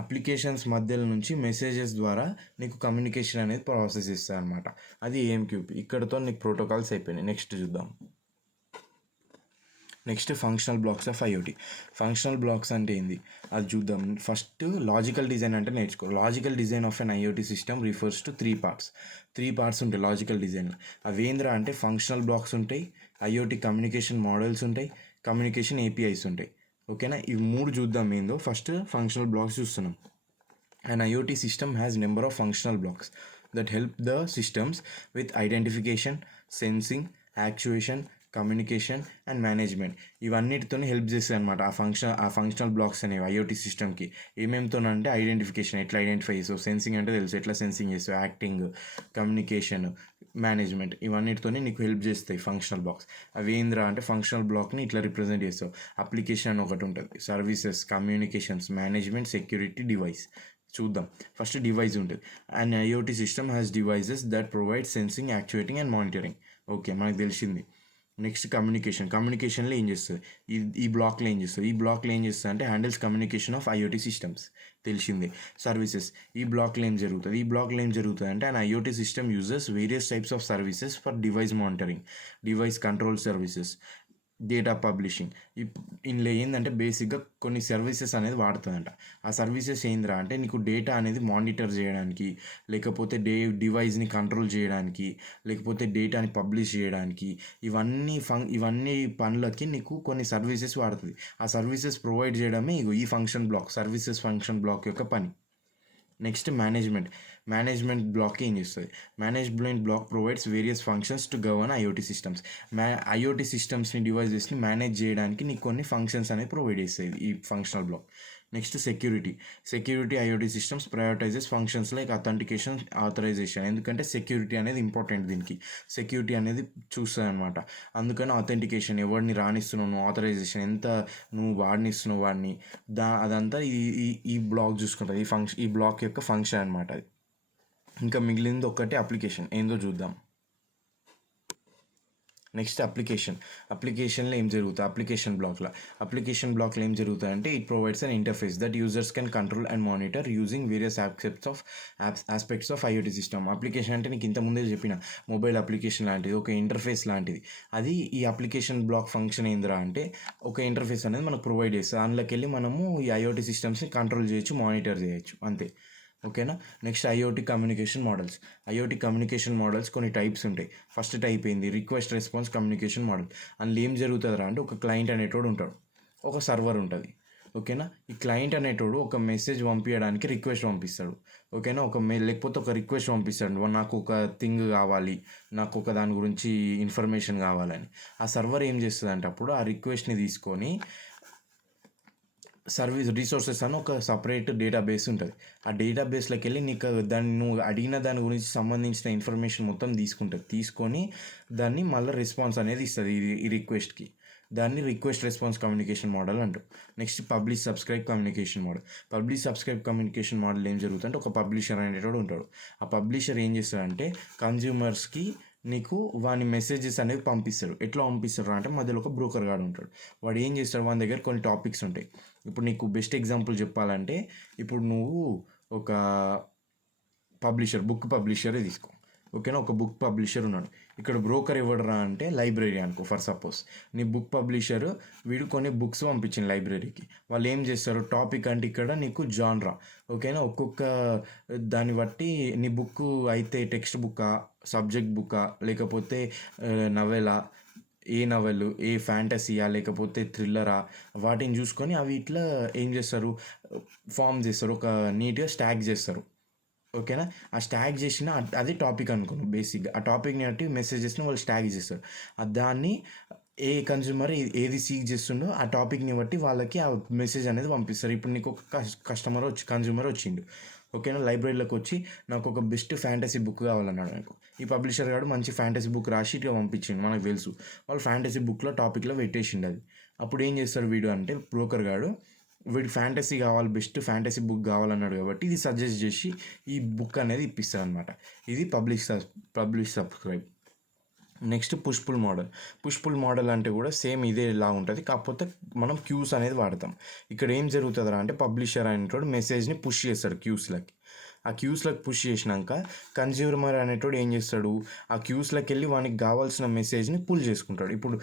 అప్లికేషన్స్ మధ్యలో నుంచి మెసేజెస్ ద్వారా నీకు కమ్యూనికేషన్ అనేది ప్రాసెస్ ఇస్తుంది అనమాట. అది ఏఎంక్యూపీ. ఇక్కడతో నీకు ప్రోటోకాల్స్ అయిపోయినాయి. నెక్స్ట్ చూద్దాం. Next functional blocks of IoT. Functional blocks అంటే ఏంది అది చూద్దాం. ఫస్ట్ లాజికల్ డిజైన్ అంటే నేర్చుకో. Logical design of an IoT system refers to three parts ఉంటాయి లాజికల్ డిజైన్లో. అవేంద్రా అంటే ఫంక్షనల్ బ్లాక్స్ ఉంటాయి, ఐఓటీ కమ్యూనికేషన్ మోడల్స్ ఉంటాయి, కమ్యూనికేషన్ ఏపీఐస్ ఉంటాయి. ఓకేనా, ఇవి మూడు చూద్దాం ఏందో. ఫస్ట్ ఫంక్షనల్ బ్లాక్స్ చూస్తున్నాం. An IoT system has number of functional blocks that help the systems with identification, sensing, actuation, communication and management. ఇవన్నిటితో హెల్ప్ చేస్తాయి అనమాట. ఆ ఫంక్షనల్ బ్లాక్స్ అనేవి ఐఓటీ సిస్టమ్కి ఏమేమితోనంటే ఐడెంటిఫికేషన్ ఎట్లా ఐడెంటిఫై చేస్తావు, సెన్సింగ్ అంటే తెలుసు ఎట్లా సెన్సింగ్ చేస్తావు, యాక్టింగ్, కమ్యూనికేషన్, మేనేజ్మెంట్, ఇవన్నిటితో నీకు హెల్ప్ చేస్తాయి ఫంక్షనల్ బ్లాక్స్. అవి ఏంద్రా అంటే ఫంక్షనల్ బ్లాక్ని ఇట్లా రిప్రజెంట్ చేస్తావు. అప్లికేషన్ అని ఒకటి ఉంటుంది, services, communications, management, security, device. చూద్దాం. ఫస్ట్ డివైస్ ఉంటుంది. And IoT system has devices that provide sensing, actuating and monitoring. Okay, మనకు తెలిసింది. నెక్స్ట్ కమ్యూనికేషన్లో ఏం చేస్తుంది, ఈ బ్లాక్లో ఏం చేస్తుంది, అంటే handles communication of IoT systems, తెలిసిందే. సర్వీసెస్, ఈ బ్లాక్లో ఏం జరుగుతుంది అంటే and IoT system uses various types of services for device monitoring, device control services, data publishing. ఇందులో ఏంటంటే బేసిక్గా కొన్ని సర్వీసెస్ అనేది వాడుతుందంట. ఆ సర్వీసెస్ ఏంద్రా అంటే నీకు డేటా అనేది మానిటర్ చేయడానికి, లేకపోతే డివైస్ని కంట్రోల్ చేయడానికి, లేకపోతే డేటాని పబ్లిష్ చేయడానికి, ఇవన్నీ పనులకి నీకు కొన్ని సర్వీసెస్ వాడుతుంది. ఆ సర్వీసెస్ ప్రొవైడ్ చేయడమే ఈ సర్వీసెస్ ఫంక్షన్ బ్లాక్ యొక్క పని. నెక్స్ట్ మేనేజ్మెంట్ బ్లాక్ ఏం చేస్తుంది. Management block provides various functions to govern IoT systems. IoT సిస్టమ్స్ని డివైజెస్ని మేనేజ్ చేయడానికి నీకు కొన్ని ఫంక్షన్స్ అనేది ప్రొవైడ్ చేస్తుంది ఈ functional block. Next security IoT systems prioritises functions like authentication, authorisation. ఎందుకంటే సెక్యూరిటీ అనేది ఇంపార్టెంట్, దీనికి సెక్యూరిటీ అనేది చూస్తుంది అనమాట. అందుకని అథెంటికేషన్, ఎవరిని రాణిస్తున్నావు నువ్వు, ఆథరైజేషన్ ఎంత నువ్వు వాడినిస్తున్నావు వాడిని, అదంతా ఈ బ్లాక్ చూసుకుంటుంది. ఈ బ్లాక్ యొక్క ఫంక్షన్ అనమాట అది. ఇంకా మిగిలింది ఒకటి అప్లికేషన్, ఏందో చూద్దాం. నెక్స్ట్ అప్లికేషన్లో ఏం జరుగుతుంది, అప్లికేషన్ బ్లాక్లో ఏం జరుగుతుందంటే it provides an interface that users can control and monitor using various aspects of IoT system. Application అంటే నీకు ఇంతకుముందే చెప్పిన మొబైల్ అప్లికేషన్ లాంటిది, ఒక ఇంటర్ఫేస్ లాంటిది. అది ఈ అప్లికేషన్ బ్లాక్ ఫంక్షన్ ఏందిరా అంటే ఒక ఇంటర్ఫేస్ అనేది మనకు ప్రొవైడ్ చేస్తుంది. అందులోకి వెళ్ళి మనము ఈ ఐఓటీ సిస్టమ్స్ని కంట్రోల్ చేయొచ్చు, మానిటర్ చేయొచ్చు, అంతే. ఓకేనా. నెక్స్ట్ ఐఓటీ కమ్యూనికేషన్ మోడల్స్ కొన్ని టైప్స్ ఉంటాయి. ఫస్ట్ టైప్ ఏంది, రిక్వెస్ట్ రెస్పాన్స్ కమ్యూనికేషన్ మోడల్. అందులో ఏం జరుగుతుందిరా అంటే ఒక క్లయింట్ అనేటోడు ఉంటాడు, ఒక సర్వర్ ఉంటుంది. ఓకేనా, ఈ క్లయింట్ అనేటోడు ఒక మెసేజ్ పంపించడానికి రిక్వెస్ట్ పంపిస్తాడు. ఓకేనా, లేకపోతే ఒక రిక్వెస్ట్ పంపిస్తాడు, నాకు ఒక థింగ్ కావాలి, నాకు ఒక దాని గురించి ఇన్ఫర్మేషన్ కావాలని. ఆ సర్వర్ ఏం చేస్తుంది అంటే అప్పుడు ఆ రిక్వెస్ట్ని తీసుకొని సర్వీస్ రిసోర్సెస్ అని ఒక సపరేట్ డేటాబేస్ ఉంటుంది. ఆ డేటాబేస్లోకి వెళ్ళి నీకు నువ్వు అడిగిన దాని గురించి సంబంధించిన ఇన్ఫర్మేషన్ మొత్తం తీసుకొని దాన్ని మళ్ళీ రెస్పాన్స్ అనేది ఇస్తుంది ఈ రిక్వెస్ట్కి. దాన్ని రిక్వెస్ట్ రెస్పాన్స్ కమ్యూనికేషన్ మోడల్ అంటారు. Next publish subscribe communication model ఏం జరుగుతుందంటే ఒక పబ్లిషర్ అనేటోడు ఉంటాడు. ఆ పబ్లిషర్ ఏం చేస్తాడంటే కన్జ్యూమర్స్కి నీకు వాని మెసేజెస్ అనేవి పంపిస్తారు. ఎట్లా పంపిస్తారు అంటే మధ్యలో ఒక బ్రోకర్ గాడు ఉంటాడు. వాడు ఏం చేస్తాడు, వాని దగ్గర కొన్ని టాపిక్స్ ఉంటాయి. ఇప్పుడు నీకు బెస్ట్ ఎగ్జాంపుల్ చెప్పాలంటే ఇప్పుడు నువ్వు ఒక బుక్ పబ్లిషరే తీసుకో. ఓకేనా, ఒక బుక్ పబ్లిషర్ ఉన్నాడు. ఇక్కడ బ్రోకర్ ఎవడరా అంటే లైబ్రరీ అనుకో ఫర్ సపోజ్. నీ బుక్ పబ్లిషర్ వీడు కొన్ని బుక్స్ పంపించింది లైబ్రరీకి. వాళ్ళు ఏం చేస్తారు, టాపిక్ అంటే ఇక్కడ నీకు జాన్రా. ఓకేనా, ఒక్కొక్క దాన్ని బట్టి నీ బుక్ అయితే టెక్స్ట్ బుక్కా, సబ్జెక్ట్ బుక్కా, లేకపోతే నవెలా, ఏ నవెల్, ఏ ఫ్యాంటసీయా, లేకపోతే థ్రిల్లరా, వాటిని చూసుకొని అవి ఇట్లా ఏం చేస్తారు, ఫామ్ చేస్తారు, ఒక నీట్గా స్టాక్ చేస్తారు. ఓకేనా, ఆ స్టాక్ చేసిన అది టాపిక్ అనుకోను. బేసిక్గా ఆ టాపిక్ని బట్టి మెసేజెస్ని వాళ్ళు స్టాక్ చేస్తారు. దాన్ని ఏ కన్జ్యూమర్ ఏది సీక్ చేస్తుండో ఆ టాపిక్ని బట్టి వాళ్ళకి ఆ మెసేజ్ అనేది పంపిస్తారు. ఇప్పుడు నీకు ఒక కస్టమర్ వచ్చి కన్జ్యూమర్ వచ్చిండు, ఓకేనా, లైబ్రరీలోకి వచ్చి నాకు ఒక బెస్ట్ ఫ్యాంటసీ బుక్ కావాలన్నాడు అనుకో. ఈ పబ్లిషర్ గారు మంచి ఫ్యాంటసీ బుక్ రాసి ఇట్లా పంపించిండు, మనకు తెలుసు వాళ్ళు ఫ్యాంటసీ బుక్లో టాపిక్లో పెట్టేసిండు అది. అప్పుడు ఏం చేస్తాడు వీడు అంటే బ్రోకర్ గాడు, వీడు ఫ్యాంటసీ కావాలి, బెస్ట్ ఫ్యాంటసీ బుక్ కావాలన్నాడు కాబట్టి ఇది సజెస్ట్ చేసి ఈ బుక్ అనేది ఇప్పిస్తాడు అనమాట. ఇది publish subscribe. Next push-pull model. Push-pull model అంటే కూడా సేమ్ ఇదే ఇలా ఉంటుంది, కాకపోతే మనం క్యూస్ అనేది వాడతాం. ఇక్కడ ఏం జరుగుతుందా అంటే పబ్లిషర్ అనేటోడు మెసేజ్ని పుష్ చేస్తాడు క్యూస్లకి. ఆ క్యూస్లకు పుష్ చేసినాక కన్జ్యూమర్ అనేటోడు ఏం చేస్తాడు, ఆ క్యూస్లోకి వెళ్ళి వానికి కావాల్సిన మెసేజ్ని పుల్ చేసుకుంటాడు. ఇప్పుడు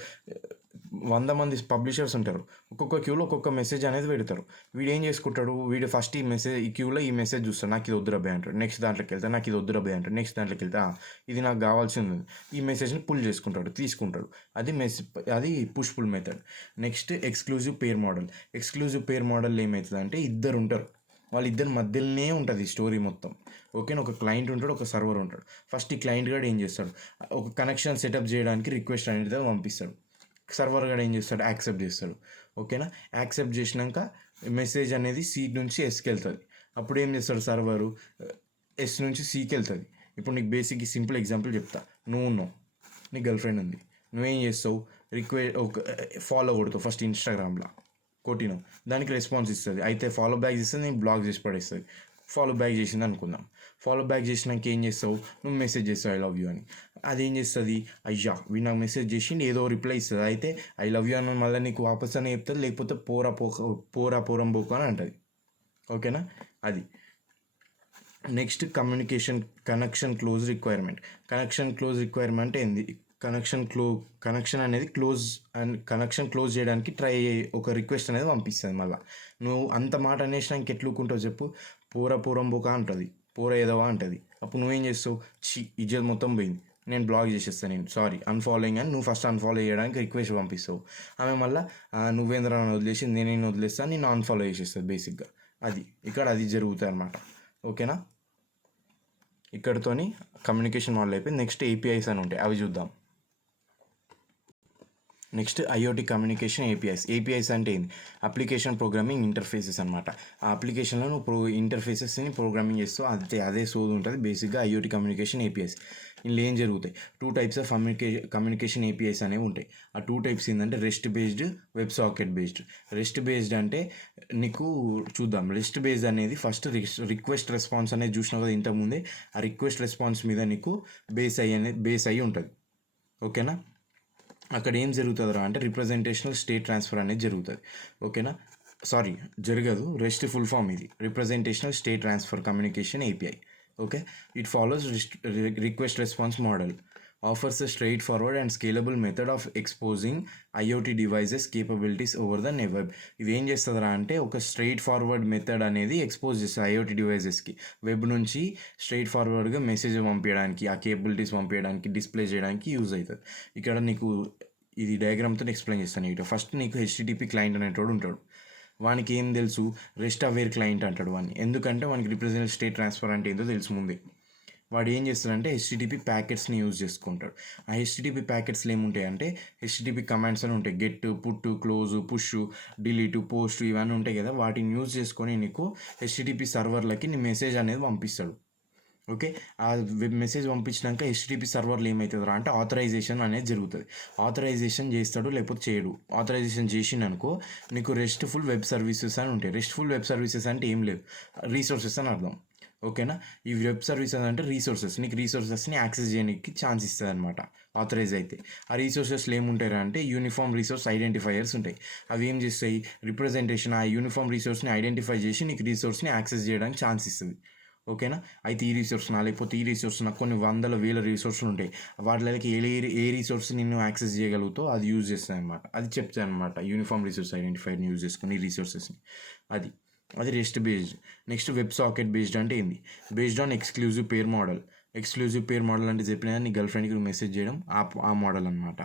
100 మంది పబ్లిషర్స్ ఉంటారు, ఒక్కొక్క క్యూలో ఒక్కొక్క మెసేజ్ అనేది పెడతారు. వీడు ఏం చేసుకుంటాడు, వీడు ఫస్ట్ ఈ క్యూలో ఈ మెసేజ్ చూస్తాడు, నాకు ఇది వద్దు రబ్బే అంటాడు. నెక్స్ట్ దాంట్లోకి వెళ్తే నాకు ఇది వద్దు రబ్బే అంటాడు. నెక్స్ట్ దాంట్లోకి వెళ్తే ఇది నాకు కావాల్సింది, ఈ మెసేజ్ని పుల్ చేసుకుంటాడు, తీసుకుంటాడు. అది push pull method. Next exclusive pair model. Exclusive pair model ఏమవుతుందంటే ఇద్దరు ఉంటారు, వాళ్ళిద్దరి మధ్యలోనే ఉంటుంది స్టోరీ మొత్తం, ఓకేనా. ఒక క్లయింట్ ఉంటాడు, ఒక సర్వర్ ఉంటాడు. ఫస్ట్ ఈ క్లయింట్ గాడు ఏం చేస్తాడు, ఒక కనెక్షన్ సెటప్ చేయడానికి రిక్వెస్ట్ అనేది పంపిస్తాడు. సర్వర్ గాడు ఏం చేస్తాడు, యాక్సెప్ట్ చేస్తాడు, ఓకేనా. యాక్సెప్ట్ చేసినాక మెసేజ్ అనేది సి నుంచి ఎస్కి వెళ్తుంది. అప్పుడు ఏం చేస్తాడు సర్వరు, ఎస్ నుంచి సికి వెళ్తుంది. ఇప్పుడు నీకు బేసిక్ సింపుల్ ఎగ్జాంపుల్ చెప్తా. నువ్వు నీ గర్ల్ ఫ్రెండ్ ఉంది, నువ్వేం చేస్తావు, ఒక ఫాలో కొడతావు ఫస్ట్ ఇన్స్టాగ్రామ్లో, కొట్టినావు, దానికి రెస్పాన్స్ ఇస్తుంది, అయితే ఫాలో బ్యాక్ ఇస్తుంది, నేను బ్లాక్ చేసి పడేస్తుంది. ఫాలో బ్యాక్ చేసింది అనుకుందాం. ఫాలో బ్యాక్ చేసినాక ఏం చేస్తావు, నువ్వు మెసేజ్ చేస్తావు ఐ లవ్ యూ అని. అదేం చేస్తుంది, అయ్యా వీడు నాకు మెసేజ్ చేసిండు, ఏదో రిప్లై ఇస్తుంది, అయితే ఐ లవ్ యూ అని మళ్ళీ నీకు వాపస్ అని చెప్తుంది, లేకపోతే పోరం పోకు అని అంటుంది, ఓకేనా. అది నెక్స్ట్ కనెక్షన్ క్లోజ్ రిక్వైర్మెంట్. ఏంది, కనెక్షన్ అనేది కనెక్షన్ క్లోజ్ చేయడానికి ఒక రిక్వెస్ట్ అనేది పంపిస్తుంది. మళ్ళీ నువ్వు అంత మాట అనేసినాక ఎట్లుకుంటావు చెప్పు, పూరం బొక అంటుంది, ఏదోవా అంటుంది. అప్పుడు నువ్వేం చేస్తావు, ఇజ్జత్ మొత్తం పోయింది, నేను బ్లాక్ చేసేస్తాను, నేను సారీ అన్ఫాలోయింగ్ అని నువ్వు ఫస్ట్ అన్ఫాలో చేయడానికి రిక్వెస్ట్ పంపిస్తావు. ఆమె మళ్ళీ నువ్వేంద్ర అని వదిలేసి నేను వదిలేస్తాను, నేను అన్ఫాలో చేసేస్తాను బేసిక్గా. అది జరుగుతుంది అనమాట, ఓకేనా. ఇక్కడితోని కమ్యూనికేషన్ మోడల్ అయిపోయింది. నెక్స్ట్ ఏపీఐస్ అని ఉంటాయి, అవి చూద్దాం. నెక్స్ట్ ఐఓటీ కమ్యూనికేషన్ ఏపీఐస్ అంటే ఏంది, అప్లికేషన్ ప్రోగ్రామింగ్ ఇంటర్ఫేసెస్ అనమాట. ఆ అప్లికేషన్లో నువ్వు ఇంటర్ఫేసెస్ని ప్రోగ్రామింగ్ చేస్తూ అదే సోది ఉంటుంది బేసిక్గా ఐఓటీ కమ్యూనికేషన్ ఏపీఐస్. ఇందులో ఏం జరుగుతాయి, 2 types ఆఫ్ కమ్యూనికేషన్ ఏపీఐస్ అనేవి ఉంటాయి. ఆ 2 types ఏంటంటే REST based, web socket based. REST based అంటే నీకు చూద్దాం, రెస్ట్ బేస్డ్ అనేది ఫస్ట్ రిక్వెస్ట్ రెస్పాన్స్ అనేది చూసినావు కదా ఇంతకుముందే, ఆ రిక్వెస్ట్ రెస్పాన్స్ మీద నీకు బేస్ అయ్యి ఉంటుంది, ఓకేనా. అక్కడ ఏం జరుగుతుందిరా అంటే రిప్రజెంటేషనల్ స్టేట్ ట్రాన్స్ఫర్ అనేది జరుగుతుంది, ఓకేనా. జరగదు, రెస్ట్ ఫుల్ ఫామ్ ఇది, representational state transfer communication API, okay. It follows request response model, offers a straightforward and scalable method of exposing IoT devices capabilities over the web. ఇది ఏం చేస్తుందిరా అంటే ఒక స్ట్రైట్ ఫార్వర్డ్ మెథడ్ అనేది expose చేస్తుంది IoT డివైజెస్కి. Web నుంచి straight ఫార్వర్డ్గా message పంపించడానికి, ఆ కేపబిలిటీస్ పంపించడానికి, డిస్ప్లే చేయడానికి యూజ్ అవుతుంది. ఇక్కడ నీకు ఇది డయాగ్రామ్తో ఎక్స్ప్లెయిన్ చేస్తాను. ఇటు ఫస్ట్ నీకు హెచ్టిటిపి క్లయింట్ అనేటోడు ఉంటాడు, వానికి ఏం తెలుసు, రెస్ట్ అవేర్ క్లయింట్ అంటాడు వాడిని, ఎందుకంటే వానికి రిప్రజెంట్ స్టేట్ ట్రాన్స్ఫర్ అంటే ఏంటో తెలుసు ముందే. వాడు ఏం చేస్తాడంటే హెచ్టిటిపి ప్యాకెట్స్ని యూజ్ చేసుకుంటాడు. ఆ హెచ్టిటిపి ప్యాకెట్స్లో ఏముంటాయి అంటే హెచ్టిటిపి కమాండ్స్ అని ఉంటాయి, get, put, close, push, delete, post, ఇవన్నీ ఉంటాయి కదా. వాటిని యూజ్ చేసుకొని నీకు హెచ్టిటిపి సర్వర్లకి నీ మెసేజ్ అనేది పంపిస్తాడు, ఓకే. ఆ మెసేజ్ పంపించినాక హెచ్టిటిపి సర్వర్లు ఏమవుతుందిరా అంటే ఆథరైజేషన్ అనేది జరుగుతుంది. ఆథరైజేషన్ చేస్తాడు లేకపోతే చేయడు. ఆథరైజేషన్ చేసిండనుకో నీకు రెస్ట్ఫుల్ వెబ్ సర్వీసెస్ అని ఉంటాయి. రెస్ట్ఫుల్ వెబ్ సర్వీసెస్ అంటే ఏం లేదు, రీసోర్సెస్ అని అర్థం, ఓకేనా. ఈ వెబ్ సర్వీసెస్ అంటే నీకు రీసోర్సెస్ని యాక్సెస్ చేయడానికి ఛాన్స్ ఇస్తుంది అనమాట ఆథరైజ్ అయితే. ఆ రీసోర్సెస్లో ఏముంటాయి అంటే యూనిఫామ్ రీసోర్స్ ఐడెంటిఫైయర్స్ ఉంటాయి. అవి ఏం చేస్తాయి, రిప్రజెంటేషన్ ఆ యూనిఫామ్ రీసోర్స్ని ఐడెంటిఫై చేసి నీకు రీసోర్స్ని యాక్సెస్ చేయడానికి ఛాన్స్ ఇస్తుంది, ఓకేనా. అయితే ఈ రీసోర్స్ లేకపోతే ఈ రీసోర్స్ నాకు కొన్ని వందల వేల రీసోర్సులు ఉంటాయి, వాటిలోకి ఏ రీసోర్స్ నిన్ను యాక్సెస్ చేయగలుగుతావు అది యూజ్ చేస్తాయి అనమాట. అది చెప్తాయి అనమాట యూనిఫామ్ రీసోర్స్ ఐడెంటిఫైర్ని యూజ్ చేసుకుని ఈ రీసోర్సెస్ని. అది REST based. Next web socket based అంటే ఏంది, based on exclusive pair model అంటే చెప్పిన నీ గర్ల్ ఫ్రెండ్కి మెసేజ్ చేయడం ఆ మోడల్ అనమాట.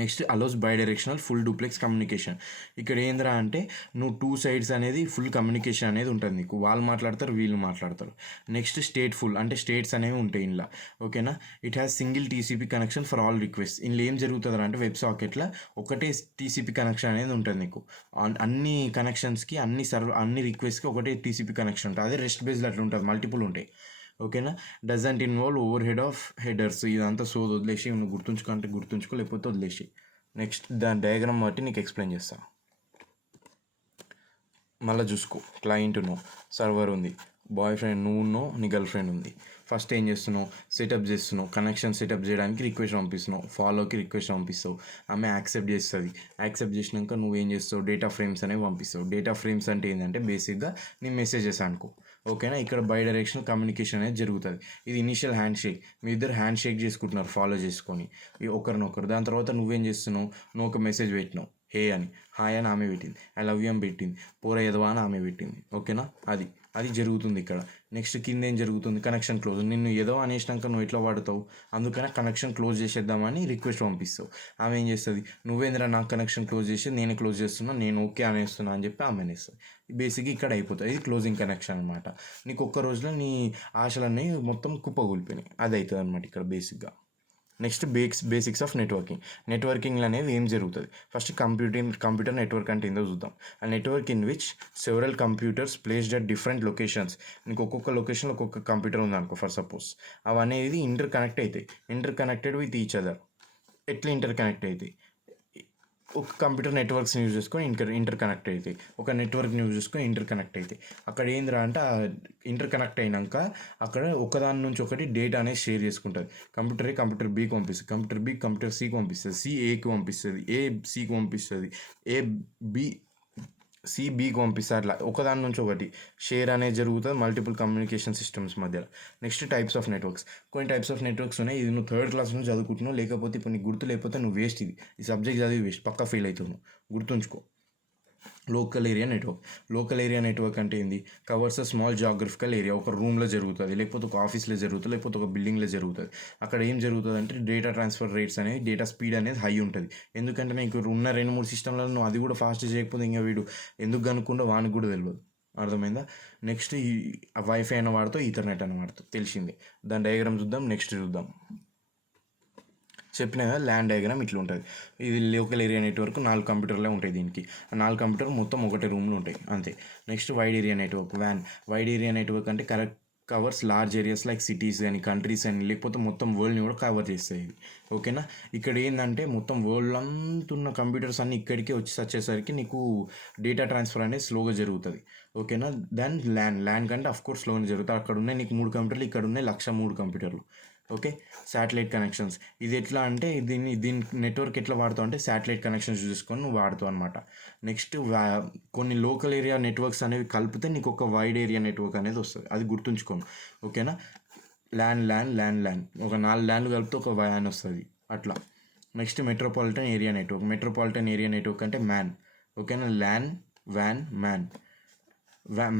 Next allows by directional full duplex communication. ఇక్కడ ఏంద్రా అంటే నువ్వు 2 సైడ్స్ అనేది ఫుల్ కమ్యూనికేషన్ అనేది ఉంటుంది నీకు, వాళ్ళు మాట్లాడతారు వీళ్ళు మాట్లాడతారు. నెక్స్ట్ స్టేట్ ఫుల్ అంటే స్టేట్స్ అనేవి ఉంటాయి ఇందులో. ఓకేనా. It has single TCP connection for all request. ఇందులో ఏం జరుగుతుంది అంటే వెబ్ సాకెట్లో ఒకటే టీసీపీ కనెక్షన్ అనేది ఉంటుంది నీకు. అన్ని కనెక్షన్స్కి అన్ని రిక్వెస్ట్కి ఒకటే టీసీపీ కనెక్షన్ ఉంటుంది. అదే రెస్ట్ బేస్లో అట్లా ఉంటుంది, మల్టిపుల్ ఉంటాయి. ఓకేనా. Doesn't involve over head of headers. ఇదంతా సోది వదిలేసి, నువ్వు గుర్తుంచుకుంటే గుర్తుంచుకో, లేకపోతే వదిలేసి. నెక్స్ట్ దాని డయాగ్రామ్ బట్టి నీకు ఎక్స్ప్లెయిన్ చేస్తాను. మళ్ళీ చూసుకో. క్లయింట్ నో, సర్వర్ ఉంది, బాయ్ ఫ్రెండ్ నువ్వు నీ గర్ల్ ఫ్రెండ్ ఉంది. ఫస్ట్ ఏం చేస్తున్నావు, సెటప్ చేస్తున్నావు, కనెక్షన్ సెటప్ చేయడానికి రిక్వెస్ట్ పంపిస్తున్నావు, ఫాలోకి రిక్వెస్ట్ పంపిస్తావు, ఆమె యాక్సెప్ట్ చేస్తుంది. యాక్సెప్ట్ చేసినాక నువ్వేం చేస్తావు, డేటా ఫ్రేమ్స్ అనేవి పంపిస్తావు. డేటా ఫ్రేమ్స్ అంటే ఏంటంటే బేసిక్గా నీ మెసేజెస్ అనుకో. ఓకేనా. ఇక్కడ బై డైరెక్షనల్ కమ్యూనికేషన్ అనేది జరుగుతుంది. ఇది ఇనిషియల్ హ్యాండ్ షేక్, మీ ఇద్దరు హ్యాండ్ షేక్ చేసుకుంటున్నారు ఫాలో చేసుకొని ఒకరినొకరు. దాని తర్వాత నువ్వేం చేస్తున్నావు, నువ్వు ఒక మెసేజ్ పెట్టినావు, హే అని, హాయ్ అని ఆమె పెట్టింది, ఐ లవ్ యూ అని పెట్టింది, పోర ఎదవా అని ఆమె పెట్టింది. ఓకేనా. అది జరుగుతుంది ఇక్కడ. నెక్స్ట్ కింద ఏం జరుగుతుంది, కనెక్షన్ క్లోజ్. నిన్ను ఏదో అనేసినాక నువ్వు ఎట్లా వాడుతావు, అందుకనే కనెక్షన్ క్లోజ్ చేసేద్దామని రిక్వెస్ట్ పంపిస్తావు. ఆమె ఏం చేస్తుంది, నువ్వేంద్రా నాకు కనెక్షన్ క్లోజ్ చేసి నేను క్లోజ్ చేస్తున్నా, నేను ఓకే అనేస్తున్నా అని చెప్పి ఆమె అనేస్తుంది. బేసిక్గా ఇక్కడ అయిపోతుంది. ఇది క్లోజింగ్ కనెక్షన్ అనమాట. నీకు ఒక్క రోజులో నీ ఆశలన్నీ మొత్తం కుప్పగూలిపోయినాయి. అది అవుతుంది అనమాట ఇక్కడ బేసిక్గా. నెక్స్ట్ బేసిక్స్ ఆఫ్ నెట్వర్కింగ్ అనేవి ఏం జరుగుతుంది. ఫస్ట్ కంప్యూటర్ నెట్వర్క్ అంటే ఏందో చూద్దాం. ఆ network in which several computers placed at different locations. నీకు ఒక్కొక్క లొకేషన్లో ఒక్కొక్క కంప్యూటర్ ఉంది అనుకో ఫర్ సపోజ్. అవనేది interconnected with each other. ఎట్లా ఇంటర్ కనెక్ట్ అవుతాయి, ఒక కంప్యూటర్ నెట్వర్క్స్ని యూజ్ చేసుకొని ఇంటర్ కనెక్ట్ అవుతాయి, ఒక నెట్వర్క్ని యూజ్ చేసుకొని ఇంటర్ కనెక్ట్ అవుతాయి. అక్కడ ఏందిరా అంటే ఇంటర్ కనెక్ట్ అయినాక అక్కడ ఒకదాని నుంచి ఒకటి డేటా అనేది షేర్ చేసుకుంటుంది. కంప్యూటర్ బికి పంపిస్తుంది, కంప్యూటర్ సికి పంపిస్తుంది, సి ఏకి పంపిస్తుంది, ఏ సికి పంపిస్తుంది, ఏ బి బీకి పంపిస్తారు. అట్లా ఒకదాని నుంచి ఒకటి షేర్ అనేది జరుగుతుంది మల్టిపుల్ కమ్యూనికేషన్ సిస్టమ్స్ మధ్యలో. Next types of networks. కొన్ని టైప్స్ ఆఫ్ నెట్వర్క్స్ ఉన్నాయి. ఇది నువ్వు థర్డ్ క్లాస్ నుంచి చదువుకుంటున్నావు, లేకపోతే ఇప్పుడు నీకు గుర్తు లేకపోతే నువ్వు వేస్ట్. ఈ సబ్జెక్ట్ చదివి వేస్ట్, పక్కా ఫెయిల్ అవుతున్నావు, గుర్తుంచుకో. లోకల్ ఏరియా నెట్వర్క్ అంటే ఏంది, covers a small geographical area. ఒక రూమ్లో జరుగుతుంది, లేకపోతే ఒక ఆఫీస్లో జరుగుతుంది, లేకపోతే ఒక బిల్డింగ్లో జరుగుతుంది. అక్కడ ఏం జరుగుతుంది అంటే డేటా ట్రాన్స్ఫర్ రేట్స్ అనేది, డేటా స్పీడ్ అనేది హై ఉంటుంది. ఎందుకంటే నీకు ఉన్న 2-3 సిస్టంలలో నువ్వు అది కూడా ఫాస్ట్ చేయకపోతే ఇంకా వీడు ఎందుకు కనుక్కుంటో వానికి కూడా తెలియదు. అర్థమైందా. నెక్స్ట్ ఈ వైఫై అయిన వాడుతూ ఈథర్నెట్ అని వాడుతూ తెలిసింది. దాని డయాగ్రామ్ చూద్దాం. నెక్స్ట్ చూద్దాం. చెప్పిన కదా ల్యాన్ డయాగ్రామ్ ఇట్లా ఉంటుంది. ఇది లోకల్ ఏరియా నెట్వర్క్. 4 కంప్యూటర్లే ఉంటాయి దీనికి. 4 కంప్యూటర్ మొత్తం ఒకటే రూమ్లో ఉంటాయి అంతే. Next wide area network, wide area network అంటే covers large areas like cities కానీ కంట్రీస్ అని, లేకపోతే మొత్తం వరల్డ్ని కూడా కవర్ చేస్తాయి ఇది. ఓకేనా. ఇక్కడ ఏంటంటే మొత్తం వరల్డ్ అంతా ఉన్న కంప్యూటర్స్ అన్నీ ఇక్కడికే వచ్చేసరికి నీకు డేటా ట్రాన్స్ఫర్ అనేది స్లోగా జరుగుతుంది. ఓకేనా. దెన్ ల్యాన్ కంటే అఫ్కోర్స్ స్లోగా జరుగుతుంది. అక్కడ ఉన్నాయి నీకు 3 కంప్యూటర్లు, ఇక్కడ ఉన్నాయి 1,03 కంప్యూటర్లు. ఓకే. Satellite connections. ఇది ఎట్లా అంటే దీని నెట్వర్క్ ఎట్లా వాడుతావు అంటే శాటిలైట్ కనెక్షన్స్ చూసుకొని నువ్వు వాడుతావు అనమాట. నెక్స్ట్ కొన్ని లోకల్ ఏరియా నెట్వర్క్స్ అనేవి కలిపితే నీకు ఒక వైడ్ ఏరియా నెట్వర్క్ అనేది వస్తుంది, అది గుర్తుంచుకోను. ఓకేనా. ల్యాన్ ఒక 4 ల్యాన్లు కలిపితే ఒక వ్యాన్ వస్తుంది అట్లా. నెక్స్ట్ మెట్రోపాలిటన్ ఏరియా నెట్వర్క్ అంటే మ్యాన్. ఓకేనా.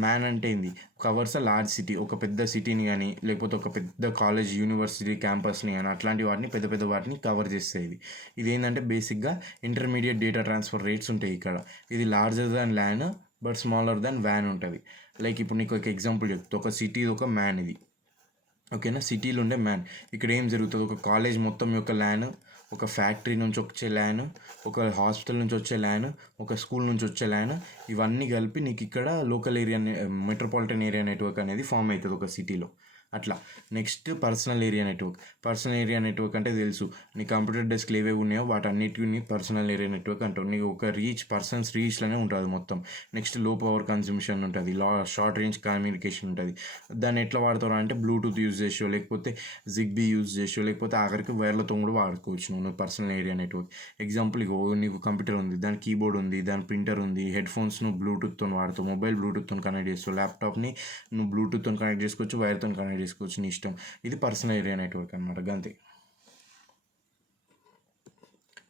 మ్యాన్ అంటే ఏంది, కవర్స్ అ లార్జ్ సిటీ. ఒక పెద్ద సిటీని కానీ, లేకపోతే ఒక పెద్ద కాలేజ్ యూనివర్సిటీ క్యాంపస్ని కానీ, అట్లాంటి వాటిని పెద్ద వాటిని కవర్ చేస్తాయి. ఇది ఏంటంటే బేసిక్గా ఇంటర్మీడియట్ డేటా ట్రాన్స్ఫర్ రేట్స్ ఉంటాయి ఇక్కడ. ఇది larger than LAN but smaller than వ్యాన్ ఉంటుంది. లైక్ ఇప్పుడు నీకు ఒక ఎగ్జాంపుల్ చెప్తా. ఒక సిటీ ఒక మ్యాన్ ఇది. ఓకేనా. సిటీలో ఉండే మ్యాన్. ఇక్కడ ఏం జరుగుతుంది, ఒక కాలేజ్ మొత్తం యొక్క ల్యాన్, ఒక ఫ్యాక్టరీ నుంచి వచ్చే ల్యాన్, ఒక హాస్పిటల్ నుంచి వచ్చే ల్యాన్, ఒక స్కూల్ నుంచి వచ్చే ల్యాన్, ఇవన్నీ కలిపి నీకు ఇక్కడ local area metropolitan area network అనేది ఫామ్ అవుతుంది ఒక సిటీలో అట్లా. నెక్స్ట్ పర్సనల్ ఏరియా నెట్వర్క్ అంటే తెలుసు, నీ కంప్యూటర్ డెస్క్లు ఏవేవి ఉన్నాయో వాటన్నిటిని పర్సనల్ ఏరియా నెట్వర్క్ అంటావు. నీకు ఒక పర్సన్స్ రీచ్లోనే ఉంటుంది మొత్తం. నెక్స్ట్ లో పవర్ కన్సంప్షన్ ఉంటుంది, షార్ట్ రేంజ్ కమ్యూనికేషన్ ఉంటుంది. దాన్ని ఎట్లా వాడతావు అంటే బ్లూటూత్ యూజ్ చేసో, లేకపోతే జిగ్బీ యూజ్ చేసో, లేకపోతే ఆఖరికి వైర్లతో కూడా వాడుకోవచ్చు నువ్వు పర్సనల్ ఏరియా నెట్వర్క్. ఎగ్జాంపుల్ నీకు కంప్యూటర్ ఉంది, దాని కీబోర్డ్ ఉంది, దాని ప్రింటర్ ఉంది, హెడ్ ఫోన్స్ నువ్వు బ్లూటూత్తో వాడుతావు, మొబైల్ బ్లూటూత్తో కనెక్ట్ చేస్తావు, ల్యాప్టాప్ని నువ్వు బ్లూటూత్తో కనెక్ట్ చేసుకోవచ్చు, వైర్తో కనెక్ట్ చేసుకోవచ్చు, నీ ఇష్టం. ఇది పర్సనల్ ఏరియా నెట్వర్క్ అనమాట. గంతే.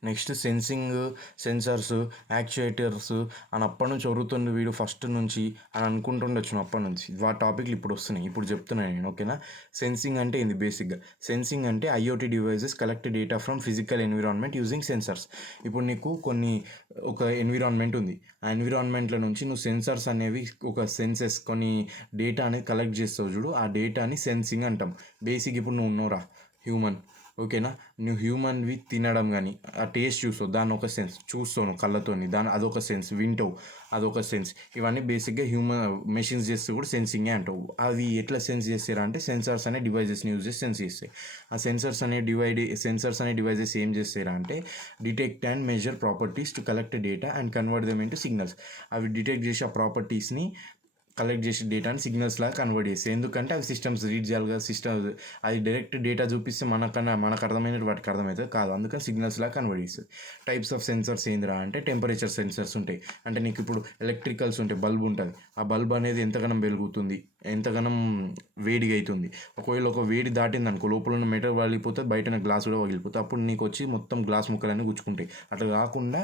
నెక్స్ట్ సెన్సింగ్, సెన్సర్స్, యాక్చుయేటర్స్ అని అప్పటి నుంచి చదువుతుండే వీడు ఫస్ట్ నుంచి అని అనుకుంటుండొచ్చు అప్పటి నుంచి. వాటి టాపిక్లు ఇప్పుడు వస్తున్నాయి, ఇప్పుడు చెప్తున్నాను నేను. ఓకేనా. సెన్సింగ్ అంటే ఏంది బేసిక్గా? సెన్సింగ్ అంటే IoT devices collect data from physical environment using sensors. ఇప్పుడు నీకు ఒక ఎన్విరాన్మెంట్ ఉంది. ఆ ఎన్విరాన్మెంట్లో నుంచి నువ్వు సెన్సర్స్ అనేవి, ఒక సెన్సెస్ కొన్ని డేటా అనేది కలెక్ట్ చేస్తావు చూడు, ఆ డేటాని సెన్సింగ్ అంటాం. బేసిక్ ఇప్పుడు నువ్వు ఉన్నావురా హ్యూమన్. ఓకేనా. నువ్వు హ్యూమన్వి తినడం కానీ ఆ టేస్ట్ చూస్తావు, దాన్ని ఒక సెన్స్. చూస్తావు నువ్వు కళ్ళతోని, అదొక సెన్స్. వింటావు, అదొక సెన్స్. ఇవన్నీ బేసిక్గా మెషిన్స్ చేస్తే కూడా సెన్సింగే అంటావు. అవి ఎట్లా సెన్స్ చేస్తారా అంటే సెన్సర్స్ అనే డివైజెస్ని యూజ్ చేసి సెన్స్ చేస్తాయి. ఆ సెన్సర్స్ అనే డివైజెస్ ఏం చేస్తారా అంటే detect and measure properties to collect data and convert them into signals. అవి డిటెక్ట్ చేసి ఆ ప్రాపర్టీస్ని కలెక్ట్ చేసే డేటాని సిగ్నల్స్ లాగా కన్వర్ట్ చేస్తాయి. ఎందుకంటే అవి సిస్టమ్స్ రీడ్ చేయాలి కదా. అది డైరెక్ట్ డేటా చూపిస్తే మనకు అర్థమైనట్టు వాటికి అర్థమవుతుంది కాదు, అందుకని సిగ్నల్స్ లాగా కన్వర్ట్ చేస్తుంది. టైప్స్ ఆఫ్ సెన్సర్స్ ఏందిరా అంటే టెంపరేచర్ సెన్సర్స్ ఉంటాయి. అంటే నీకు ఇప్పుడు ఎలక్ట్రికల్స్ ఉంటాయి, బల్బ్ ఉంటుంది. ఆ బల్బ్ అనేది ఎంతగానం వెలుగుతుంది, ఎంతగానం వేడిగా అవుతుంది. ఒకవేళ ఒక వేడి దాటింది అనుకో, లోపల ఉన్న మెటల్ పగిలిపోతుంది, బయట గ్లాస్ కూడా పగిలిపోతుంది. అప్పుడు నీకు వచ్చి మొత్తం గ్లాస్ ముక్కలన్నీ గుచ్చుకుంటాయి. అట్లా కాకుండా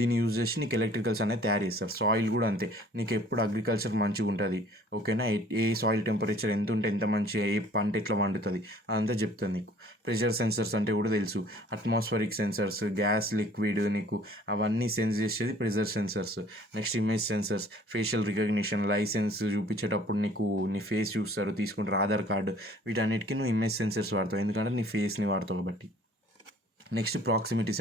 దీన్ని యూజ్ చేసి నీకు ఎలక్ట్రికల్స్ అనేది తయారు చేస్తారు. సాయిల్ కూడా అంతే. నీకు ఎప్పుడు అగ్రికల్చర్ మంచిగా ఉంటుంది. ఓకేనా. ఏ సాయిల్ టెంపరేచర్ ఎంత ఉంటే ఎంత మంచిగా, ఏ పంట ఎట్లా వండుతుంది అదంతా చెప్తుంది నీకు. ప్రెషర్ సెన్సర్స్ అంటే కూడా తెలుసు. అట్మాస్ఫరిక్ సెన్సర్స్, గ్యాస్, లిక్విడ్, నీకు అవన్నీ సెన్స్ చేసేది pressure sensors. Next image sensors, facial recognition, licence చూపించేటప్పుడు నీకు నీ ఫేస్ చూస్తారు, తీసుకుంటారు, ఆధార్ కార్డు. వీటన్నిటికీ నువ్వు ఇమేజ్ సెన్సర్స్ వాడతావు, ఎందుకంటే నీ ఫేస్ని వాడతావు కాబట్టి. నెక్స్ట్ ప్రాక్సిమిటీ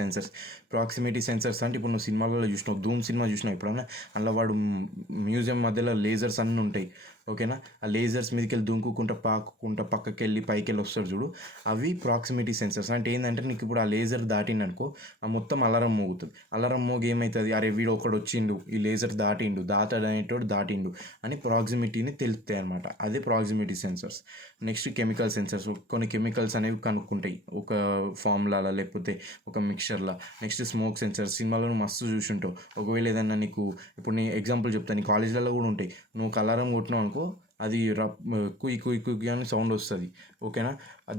సెన్సర్స్ అంటే ఇప్పుడు నువ్వు సినిమాలలో చూసినావు, ధూమ్ సినిమా చూసినావు ఎప్పుడన్నా? అందులో వాడు మ్యూజియం మధ్యలో లేజర్స్ అన్నీ ఉంటాయి. ఓకేనా. ఆ లేజర్స్ మీదకి వెళ్ళి పాకుకుంటా పక్కకి వెళ్ళి పైకి వెళ్ళి వస్తాడు చూడు, అవి ప్రాక్సిమిటీ సెన్సర్స్. అంటే ఏంటంటే నీకు ఇప్పుడు ఆ లేజర్ దాటిందనుకో, ఆ మొత్తం అలారం మోగుతుంది. అలారం మోగి ఏమవుతుంది, అరే వీడు ఒకడు వచ్చిండు, ఈ లేజర్ దాటాడనేటోడు దాటిండు అని ప్రాక్సిమిటీని తెలుస్తాయి అనమాట. అదే proximity sensors. Next chemical sensors. కొన్ని కెమికల్స్ అనేవి కనుక్కుంటాయి ఒక ఫార్ములాలా లేకపోతే ఒక మిక్చర్లా. Next smoke sensors. సినిమాలో నువ్వు మస్తు చూసుంటావు. ఒకవేళ ఏదన్నా నీకు, ఇప్పుడు నీ ఎగ్జాంపుల్ చెప్తాను, నీ కాలేజీలలో కూడా ఉంటాయి. నువ్వు ఒక అలారం కొట్టినావు అనుకో, అది కుయ్ కుయ్ కుయ్ అని సౌండ్ వస్తుంది. ఓకేనా.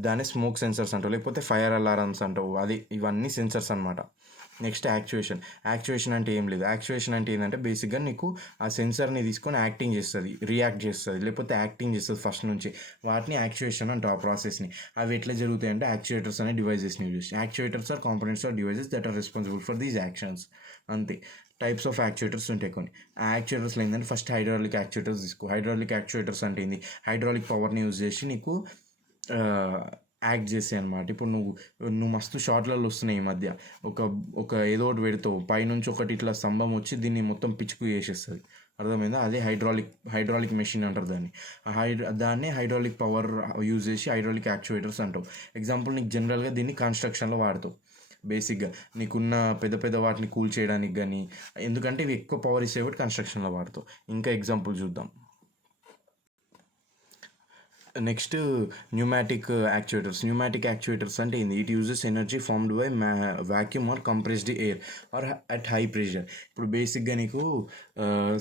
దాన్ని స్మోక్ సెన్సర్స్ అంటావు, లేకపోతే ఫైర్ అలారమ్స్ అంటావు. ఇవన్నీ సెన్సర్స్ అనమాట. నెక్స్ట్ యాక్చువేషన్ అంటే ఏం లేదు. యాక్చువేషన్ అంటే ఏంటంటే బేసిక్గా నీకు ఆ సెన్సర్ని తీసుకొని రియాక్ట్ చేస్తుంది, లేకపోతే యాక్టింగ్ చేస్తుంది ఫస్ట్ నుంచి. వాటిని యాక్చువేషన్ అంటావు ఆ ప్రాసెస్ని. అవి ఎట్లా జరుగుతాయి అంటే యాక్చుయేటర్స్ అనే డివైజెస్ని యూజ్ చేసి. Actuators are components or devices that are responsible for these actions. అంతే. టైప్స్ ఆఫ్ యాక్చుయేటర్స్ ఉంటాయి కొన్ని. ఆ యాక్చుయేటర్స్లో ఏంటంటే ఫస్ట్ హైడ్రాలిక్ యాక్చుయేటర్స్ తీసుకో. హైడ్రాలిక్ యాక్చుయేటర్స్ అంటే ఏంది? హైడ్రాలిక్ పవర్ని యూజ్ చేసి నీకు యాక్ట్ చేస్తాయి అనమాట. ఇప్పుడు నువ్వు మస్తు షార్ట్లలో వస్తున్నాయి ఈ మధ్య. ఒక ఒక ఏదో ఒకటి పెడతావు, పైనుంచి ఒకటి ఇట్లా స్తంభం వచ్చి దీన్ని మొత్తం పిచ్చుకు చేసేస్తుంది. అర్థమైందా? అదే హైడ్రాలిక్ మెషిన్ అంటారు దాన్ని. దాన్నే హైడ్రాలిక్ పవర్ యూజ్ చేసి హైడ్రాలిక్ యాక్చుయేటర్స్ అంటావు. ఎగ్జాంపుల్ నీకు జనరల్గా దీన్ని కన్స్ట్రక్షన్లో వాడతావు. బేసిక్గా నీకున్న పెద్ద పెద్ద వాటిని కూల్ చేయడానికి కానీ, ఎందుకంటే ఇవి ఎక్కువ పవర్ ఇచ్చేవి కన్స్ట్రక్షన్లో వాడతావు. ఇంకా ఎగ్జాంపుల్ చూద్దాం. నెక్స్ట్ న్యూమాటిక్ యాక్చుయేటర్స్ అంటే ఏంది? It uses energy formed by vacuum or compressed air or at high pressure. ఇప్పుడు బేసిక్గా నీకు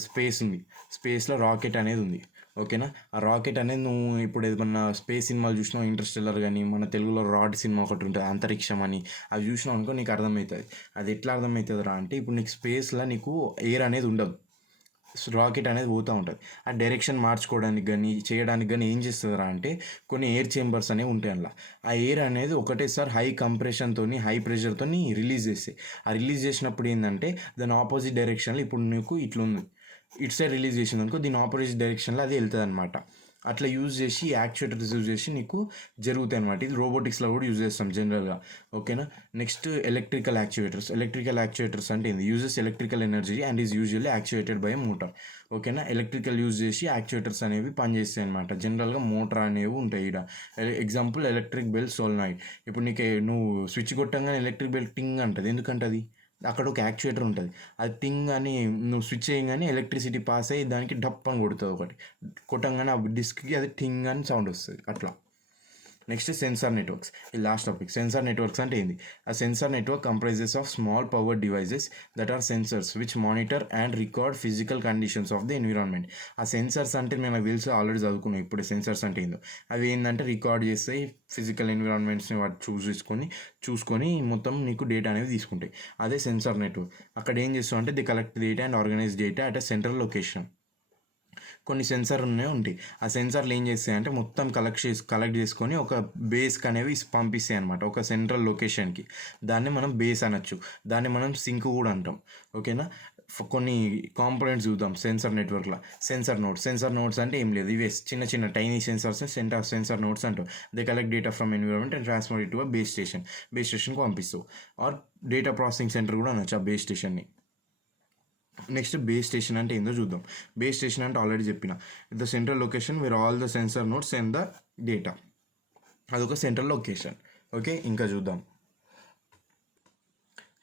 స్పేస్ ఉంది, స్పేస్లో రాకెట్ అనేది ఉంది. ఓకేనా. ఆ రాకెట్ అనేది నువ్వు ఇప్పుడు ఏదన్నా స్పేస్ సినిమాలు చూసినావు, ఇంటర్స్టెల్లర్ కానీ, మన తెలుగులో రాడ్ సినిమా ఒకటి ఉంటుంది, అంతరిక్షం అని. అవి చూసినావు అనుకో నీకు అర్థమవుతుంది. అది ఎట్లా అర్థమవుతుంది రా అంటే, ఇప్పుడు నీకు స్పేస్లో నీకు ఎయిర్ అనేది ఉండదు, రాకెట్ అనేది పోతూ ఉంటుంది. ఆ డైరెక్షన్ మార్చుకోవడానికి కానీ చేయడానికి కానీ ఏం చేస్తుందిరా అంటే కొన్ని ఎయిర్ చేంబర్స్ అనేవి ఉంటాయి అందులో. ఆ ఎయిర్ అనేది ఒకటేసారి హై కంప్రెషన్తో హై ప్రెషర్తో రిలీజ్ చేస్తాయి. ఆ రిలీజ్ చేసినప్పుడు ఏంటంటే దాని ఆపోజిట్ డైరెక్షన్లో, ఇప్పుడు నీకు ఇట్లుంది, ఇటు సైడ్ రిలీజ్ చేసింది అనుకో, దీని ఆపోజిట్ డైరెక్షన్లో అది వెళ్తుంది అనమాట. అట్లా యూజ్ చేసి యాక్చుయేటర్స్ యూజ్ చేసి నీకు జరుగుతాయి అనమాట. ఇది రోబోటిక్స్లో కూడా యూజ్ చేస్తాం జనరల్గా. ఓకేనా. నెక్స్ట్ ఎలక్ట్రికల్ యాక్చుయేటర్స్ అంటే ఏంది? Uses electrical energy and is usually actuated by motor. ఓకేనా. ఎలక్ట్రికల్ యూజ్ చేసి యాక్చుయేటర్స్ అనేవి పనిచేస్తాయి అనమాట. జనరల్గా మోటార్ అనేవి ఉంటాయి ఇక్కడ. Example electric bell solenoid. ఇప్పుడు నువ్వు స్విచ్ కొట్టంగానే ఎలక్ట్రిక్ బెల్ టింగ్ అంటుంది, ఎందుకంటే అది అక్కడ ఒక యాక్చుయేటర్ ఉంటుంది. అది టింగ్ అని నువ్వు స్విచ్ చేయగానే ఎలక్ట్రిసిటీ పాస్ అయ్యి దానికి డప్ అని కొడుతుంది ఒకటి. కొట్టంగానే ఆ డిస్క్కి అది టింగ్ అని సౌండ్ వస్తుంది. అట్లా నెక్స్ట్ సెన్సార్ నెట్వర్క్స్, ఈ లాస్ట్ టాపిక్. సెన్సార్ నెట్వర్క్స్ అంటే ఏంది? ఆ sensor network comprises of small power devices that are sensors which monitor and record physical conditions of the environment. ఆ సెన్సర్స్ అంటే మనకు తెలుసు, ఆల్రెడీ చదువుకున్నాం ఇప్పుడు సెన్సర్స్ అంటే ఏందో. అవి ఏంటంటే రికార్డ్ చేస్తాయి ఫిజికల్ ఎన్విరాన్మెంట్స్ని వాటి చూసుకొని మొత్తం నీకు డేటా అనేది తీసుకుంటాయి. అదే సెన్సార్ నెట్వర్క్. అక్కడ ఏం చేస్తాం అంటే the collect data and organise data at a central location. కొన్ని సెన్సార్ ఉంటాయి. ఆ సెన్సార్లు ఏం చేస్తాయి అంటే మొత్తం కలెక్ట్ చేసుకొని ఒక బేస్కి అనేవి పంపిస్తాయి అనమాట, ఒక సెంట్రల్ లొకేషన్కి. దాన్ని మనం బేస్ అనొచ్చు, దాన్ని మనం సింక్ కూడా అంటాం. ఓకేనా. కొన్ని కాంపోనెంట్స్ చూద్దాం సెన్సార్ నెట్వర్క్లో. సెన్సార్ నోడ్స్ అంటే ఏం లేదు, ఇవే చిన్న చిన్న టైనీ సెన్సార్స్ సెన్సార్ నోడ్స్ అంటాం. They collect data from environment and transfer it to a base స్టేషన్కి పంపిస్తావు. ఆర్ డేటా ప్రాసెసింగ్ సెంటర్ కూడా అనొచ్చు ఆ బేస్ స్టేషన్ని. నెక్స్ట్ బేస్ స్టేషన్ అంటే ఏందో చూద్దాం. బేస్ స్టేషన్ అంటే ఆల్రెడీ చెప్పిన, the central location where all the sensor nodes and the data. అదొక సెంట్రల్ లొకేషన్. ఓకే, ఇంకా చూద్దాం.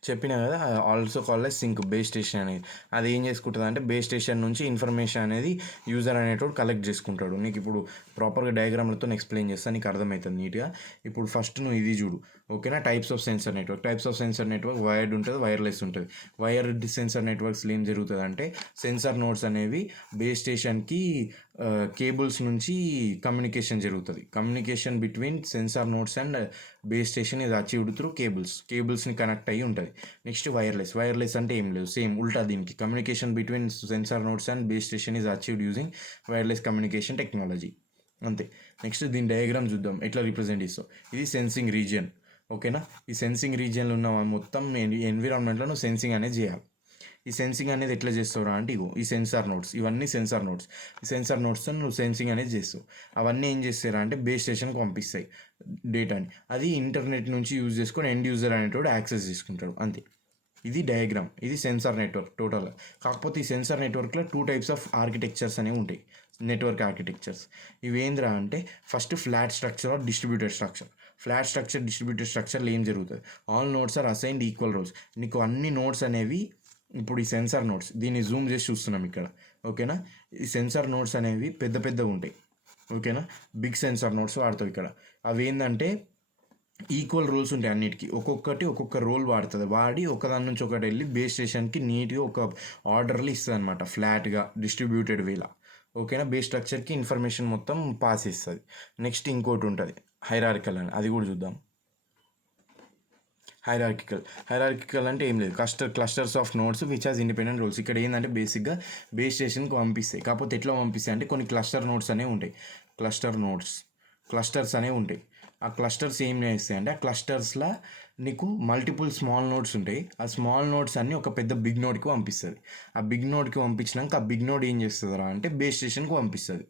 చెప్పిన కదా, also call sink base station అనేది. అది ఏం చేసుకుంటుంది అంటే బేస్ స్టేషన్ నుంచి ఇన్ఫర్మేషన్ అనేది యూజర్ అనేటోడు కలెక్ట్ చేసుకుంటాడు. నీకు ఇప్పుడు ప్రాపర్గా డయాగ్రామ్లతో ఎక్స్ప్లెయిన్ చేస్తాను, నీకు అర్థమవుతుంది నీట్గా. ఇప్పుడు ఫస్ట్ నువ్వు ఇది చూడు. ఓకేనా. Types of sensor network wired ఉంటుంది, వైర్లెస్ ఉంటుంది. వైర్డ్ సెన్సర్ నెట్వర్క్స్లో ఏం జరుగుతుంది అంటే సెన్సార్ నోడ్స్ అనేవి బేస్ స్టేషన్కి కేబుల్స్ నుంచి కమ్యూనికేషన్ జరుగుతుంది. Communication between sensor nodes and base station ఇది అచీవ్డ్ త్రూ కేబుల్స్ని కనెక్ట్ అయ్యి ఉంటుంది. నెక్స్ట్ వైర్లెస్ అంటే ఏం లేదు, సేమ్ ఉల్టా దీనికి. Communication between sensor nodes and base station is achieved using wireless communication technology. అంతే. నెక్స్ట్ దీని డయాగ్రామ్ చూద్దాం ఎట్లా రిప్రజెంట్ చేస్తావు. ఇది సెన్సింగ్ రీజియన్. ఓకేనా. ఈ సెన్సింగ్ రీజియన్లో ఉన్న మొత్తం ఎన్విరాన్మెంట్లో నువ్వు సెన్సింగ్ అనేది చేయాలి. ఈ సెన్సింగ్ అనేది ఎట్లా చేస్తావురా అంటే ఇగో ఈ సెన్సార్ నోడ్స్, ఇవన్నీ సెన్సార్ నోడ్స్. ఈ సెన్సార్ నోడ్స్తో నువ్వు సెన్సింగ్ అనేది చేస్తావు. అవన్నీ ఏం చేస్తారా అంటే బేస్ స్టేషన్కి పంపిస్తాయి డేటాని. అది ఇంటర్నెట్ నుంచి యూజ్ చేసుకొని ఎండ్ యూజర్ అనేటోడు యాక్సెస్ చేసుకుంటాడు. అంతే. ఇది డయాగ్రామ్. ఇది సెన్సార్ నెట్వర్క్ టోటల్గా. కాకపోతే ఈ సెన్సార్ నెట్వర్క్లో 2 టైప్స్ ఆఫ్ ఆర్కిటెక్చర్స్ అనేవి ఉంటాయి, నెట్వర్క్ ఆర్కిటెక్చర్స్. ఇవేంద్రా అంటే first flat structure or distributed structure. Distributed స్ట్రక్చర్లో ఏం జరుగుతుంది, all nodes are assigned equal roles. నీకు అన్ని నోడ్స్ అనేవి, ఇప్పుడు ఈ సెన్సార్ నోడ్స్ దీన్ని జూమ్ చేసి చూస్తున్నాం ఇక్కడ. ఓకేనా. ఈ సెన్సార్ నోడ్స్ అనేవి పెద్దగా ఉంటాయి. ఓకేనా. బిగ్ సెన్సార్ నోడ్స్ వాడతావు ఇక్కడ. అవి ఏంటంటే ఈక్వల్ రోల్స్ ఉంటాయి అన్నిటికీ, ఒక్కొక్క రోల్ వాడి ఒకదాని నుంచి ఒకటి వెళ్ళి బేస్ స్టేషన్కి నీట్గా ఒక ఆర్డర్లు ఇస్తుంది అనమాట, ఫ్లాట్గా డిస్ట్రిబ్యూటెడ్ వేలా. ఓకేనా. బేస్ స్ట్రక్చర్కి ఇన్ఫర్మేషన్ మొత్తం పాస్ ఇస్తుంది. నెక్స్ట్ ఇంకోటి ఉంటుంది హైరార్కికల్ అని, అది కూడా చూద్దాం. హైరార్కికల్ అంటే ఏం లేదు, clusters of nodes which has independent roles. ఇక్కడ ఏంటంటే బేసిక్గా బేస్ స్టేషన్కి పంపిస్తాయి. కాకపోతే ఎట్లా పంపిస్తాయి అంటే కొన్ని క్లస్టర్ నోడ్స్ అనేవి ఉంటాయి. క్లస్టర్స్ అనేవి ఉంటాయి. ఆ క్లస్టర్స్ ఏం చేస్తాయి అంటే ఆ క్లస్టర్స్లో నీకు మల్టిపుల్ స్మాల్ నోడ్స్ ఉంటాయి. ఆ స్మాల్ నోడ్స్ అన్నీ ఒక పెద్ద బిగ్ నోడ్కి పంపిస్తుంది. ఆ బిగ్ నోడ్కి పంపించినాక ఆ బిగ్ నోడ్ ఏం చేస్తుందిరా అంటే బేస్ స్టేషన్కి పంపిస్తుంది.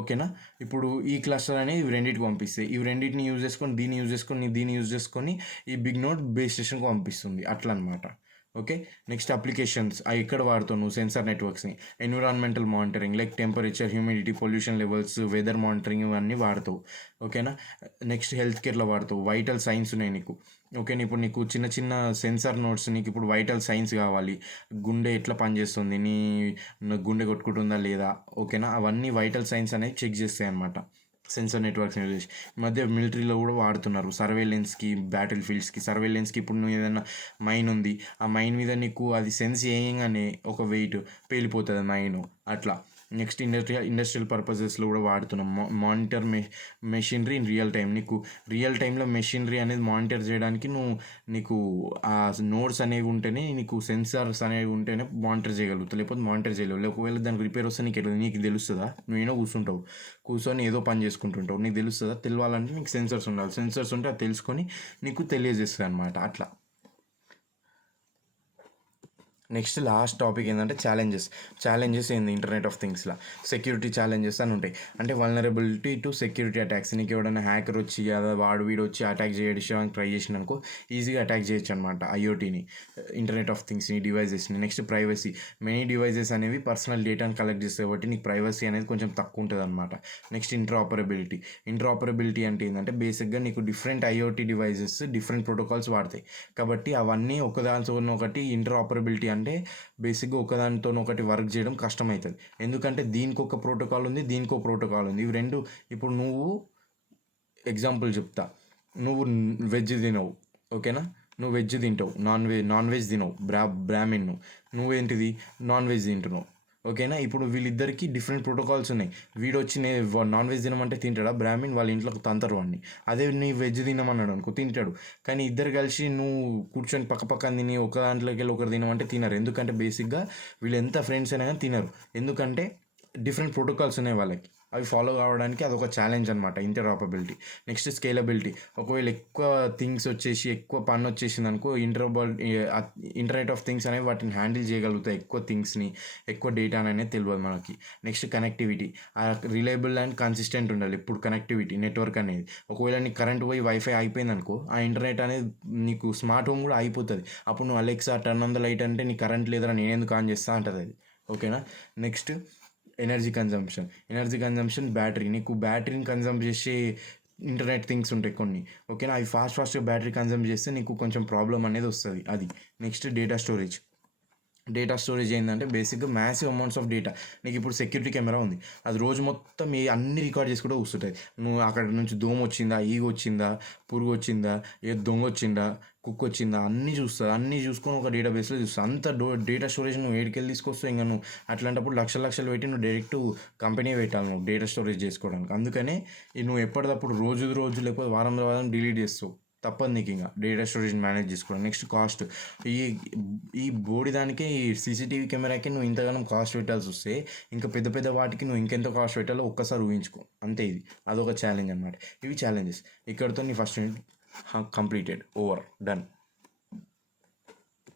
ఓకేనా. ఇప్పుడు ఈ క్లస్టర్ అనేది ఇవి రెండింటికి పంపిస్తాయి. ఇవి రెండింటిని యూజ్ చేసుకొని దీన్ని యూజ్ చేసుకొని ఈ బిగ్ నోడ్ బేస్ స్టేషన్కి పంపిస్తుంది. అట్లా అనమాట. ఓకే. నెక్స్ట్ అప్లికేషన్స్ అవి ఎక్కడ వాడుతావు నువ్వు సెన్సార్ నెట్వర్క్స్ని? Environmental monitoring like temperature, humidity, pollution levels, weather monitoring ఇవన్నీ వాడతావు. ఓకేనా. నెక్స్ట్ హెల్త్ కేర్లో వాడతావు. వైటల్ సైన్స్ ఉన్నాయి నీకు. ఓకే. ఇప్పుడు నీకు చిన్న చిన్న సెన్సార్ నోట్స్, నీకు ఇప్పుడు వైటల్ సైన్స్ కావాలి, గుండె ఎట్లా పనిచేస్తుంది, నీ గుండె కొట్టుకుంటుందా లేదా. ఓకేనా. అవన్నీ వైటల్ సైన్స్ అనేవి చెక్ చేస్తాయి అన్నమాట సెన్సార్ నెట్వర్క్స్ యూజ్ చేసి. ఈ మధ్య మిలిటరీలో కూడా వాడుతున్నారు సర్వేలెన్స్కి, బ్యాటిల్ ఫీల్డ్స్కి. సర్వేలెన్స్కి ఇప్పుడు నువ్వు ఏదైనా మైన్ ఉంది, ఆ మైన్ మీద నీకు అది సెన్స్ చేయగానే ఒక వెయిట్ పేలిపోతుంది మైన్ అట్లా. నెక్స్ట్ ఇండస్ట్రియల్ పర్పసెస్లో కూడా వాడుతున్నాం. Monitor machinery in real time. నీకు రియల్ టైంలో మెషినరీ అనేది మానిటర్ చేయడానికి నీకు ఆ నోడ్స్ అనేవి ఉంటేనే, నీకు సెన్సార్స్ అనేవి ఉంటేనే మానిటర్ చేయగలుగుతావు, లేకపోతే మానిటర్ చేయలేవు. ఒకవేళ దానికి రిపేర్ వస్తే నీకు తెలుస్తుందా? నువ్వేనో కూర్చొని ఏదో పని చేసుకుంటుంటావు, నీకు తెలుస్తుందా? తెలియాలంటే నీకు సెన్సర్స్ ఉండాలి. సెన్సర్స్ ఉంటే అది తెలుసుకొని నీకు తెలియజేస్తుంది అనమాట అట్లా. నెక్స్ట్ లాస్ట్ టాపిక్ ఏంటంటే ఛాలెంజెస్ ఏంది ఇంటర్నెట్ ఆఫ్ థింగ్స్లో? సెక్యూరిటీ ఛాలెంజెస్ అని ఉంటాయి. అంటే వల్నరబిలిటీ టు సెక్యూరిటీ అటాక్స్. నీకు ఎవడైనా హ్యాకర్ వచ్చి వీడు వచ్చి అటాక్ చేయడానికి ట్రై చేసిననుకో ఈజీగా అటాక్ చేయొచ్చు అనమాట ఐఓటీని, ఇంటర్నెట్ ఆఫ్ థింగ్స్ని, డివైజెస్ని. Next privacy. మెనీ డివైజెస్ అనేవి పర్సనల్ డేటాను కలెక్ట్ చేస్తాయి కాబట్టి నీకు ప్రైవసీ అనేది కొంచెం తక్కువ ఉంటుంది అనమాట. నెక్స్ట్ ఇంటరాపరబిలిటీ అంటే ఏంటంటే బేసిక్గా నీకు different IoT devices different protocols వాడతాయి కాబట్టి అవన్నీ ఒకదానితో ఒకటి ఇంటరాపరబిలిటీ అంటే బేసిక్గా ఒకదానితో ఒకటి వర్క్ చేయడం కష్టమవుతుంది. ఎందుకంటే దీనికి ఒక ప్రోటోకాల్ ఉంది, దీనికి ఒక ప్రోటోకాల్ ఉంది. ఇవి రెండు ఇప్పుడు నువ్వు ఎగ్జాంపుల్ చెప్తా. నువ్వు వెజ్ తినవు, ఓకేనా? నువ్వు వెజ్ తింటావు, నాన్ వెజ్ తినవు, బ్రాహ్మిన్ నువ్వేంటిది నాన్ వెజ్ తింటున్నావు, ఓకేనా? ఇప్పుడు వీళ్ళిద్దరికి డిఫరెంట్ ప్రోటోకాల్స్ ఉన్నాయి. వీడు వచ్చి నాన్ వెజ్ తినమంటే తింటాడా? బ్రాహ్మిన్ వాళ్ళ ఇంట్లో తంతరు వాడిని. అదే నీ వెజ్ తినమన్నాడు అనుకో తింటాడు. కానీ ఇద్దరు కలిసి నువ్వు కూర్చొని పక్కన తిని ఒక దాంట్లోకి వెళ్ళి ఒకరు తినమంటే తినరు. ఎందుకంటే బేసిక్గా వీళ్ళు ఎంత ఫ్రెండ్స్ అయినా కానీ తినరు. ఎందుకంటే డిఫరెంట్ ప్రోటోకాల్స్ ఉన్నాయి వాళ్ళకి. అవి ఫాలో కావడానికి అదొక ఛాలెంజ్ అనమాట, ఇంటరాపబిలిటీ. Next scalability. ఒకవేళ ఎక్కువ థింగ్స్ వచ్చేసి ఎక్కువ పని వచ్చేసింది అనుకో, ఇంటర్నెట్ ఆఫ్ థింగ్స్ అనేవి వాటిని హ్యాండిల్ చేయగలుగుతాయి, ఎక్కువ థింగ్స్ని, ఎక్కువ డేటా అనేది తెలియదు మనకి. Next connectivity. Reliable and consistent ఉండాలి ఇప్పుడు కనెక్టివిటీ, నెట్వర్క్ అనేది. ఒకవేళ నీకు కరెంట్ పోయి వైఫై అయిపోయింది అనుకో, ఆ ఇంటర్నెట్ అనేది నీకు స్మార్ట్ హోమ్ కూడా అయిపోతుంది. అప్పుడు నువ్వు Alexa turn on the light అంటే నీ కరెంట్ లేదని నేను ఎందుకు ఆన్ చేస్తా అంటుంది అది, ఓకేనా? Next energy consumption. బ్యాటరీ, నీకు బ్యాటరీని కన్జంప్ చేసే ఇంటర్నెట్ థింగ్స్ ఉంటాయి కొన్ని, ఓకేనా? అవి ఫాస్ట్గా బ్యాటరీ కన్జంప్ చేస్తే నీకు కొంచెం ప్రాబ్లం అనేది వస్తుంది అది. నెక్స్ట్ డేటా స్టోరేజ్ ఏంటంటే బేసిక్గా మ్యాసివ్ అమౌంట్స్ ఆఫ్ డేటా. నీకు ఇప్పుడు సెక్యూరిటీ కెమెరా ఉంది, అది రోజు మొత్తం అన్ని రికార్డ్ చేసుకుంటూ వస్తుంటుంది. నువ్వు అక్కడ నుంచి దోమ వచ్చిందా, ఈగ వచ్చిందా, పురుగు వచ్చిందా, దొంగ వచ్చిందా, కుక్ వచ్చిందా, అన్నీ చూస్తుంది. అన్నీ చూసుకొని ఒక డేటాబేస్లో చూస్తుంది. అంత డేటా స్టోరేజ్ నువ్వు ఏడికెళ్ళి తీసుకొస్తావు? ఇంకా నువ్వు అట్లాంటప్పుడు లక్షలు పెట్టి నువ్వు డైరెక్ట్ కంపెనీ పెట్టాలి నువ్వు డేటా స్టోరేజ్ చేసుకోవడానికి. అందుకనే నువ్వు ఎప్పటికప్పుడు రోజు లేకపోతే వారం డిలీట్ చేస్తావు. తప్పదు నీకు ఇంకా డేటా స్టోరేజ్ మేనేజ్ చేసుకోవడం. Next cost. ఈ ఈ బోడిదానికి ఈ సీసీటీవీ కెమెరాకి నువ్వు ఇంతగానం కాస్ట్ పెట్టాల్సి వస్తే ఇంకా పెద్ద వాటికి నువ్వు ఇంకెంత కాస్ట్ పెట్టాలో ఒక్కసారి ఊహించుకో. అంతే, ఇది అదొక ఛాలెంజ్ అనమాట. ఇవి ఛాలెంజెస్. ఇక్కడితో నీ first unit completed, over, done.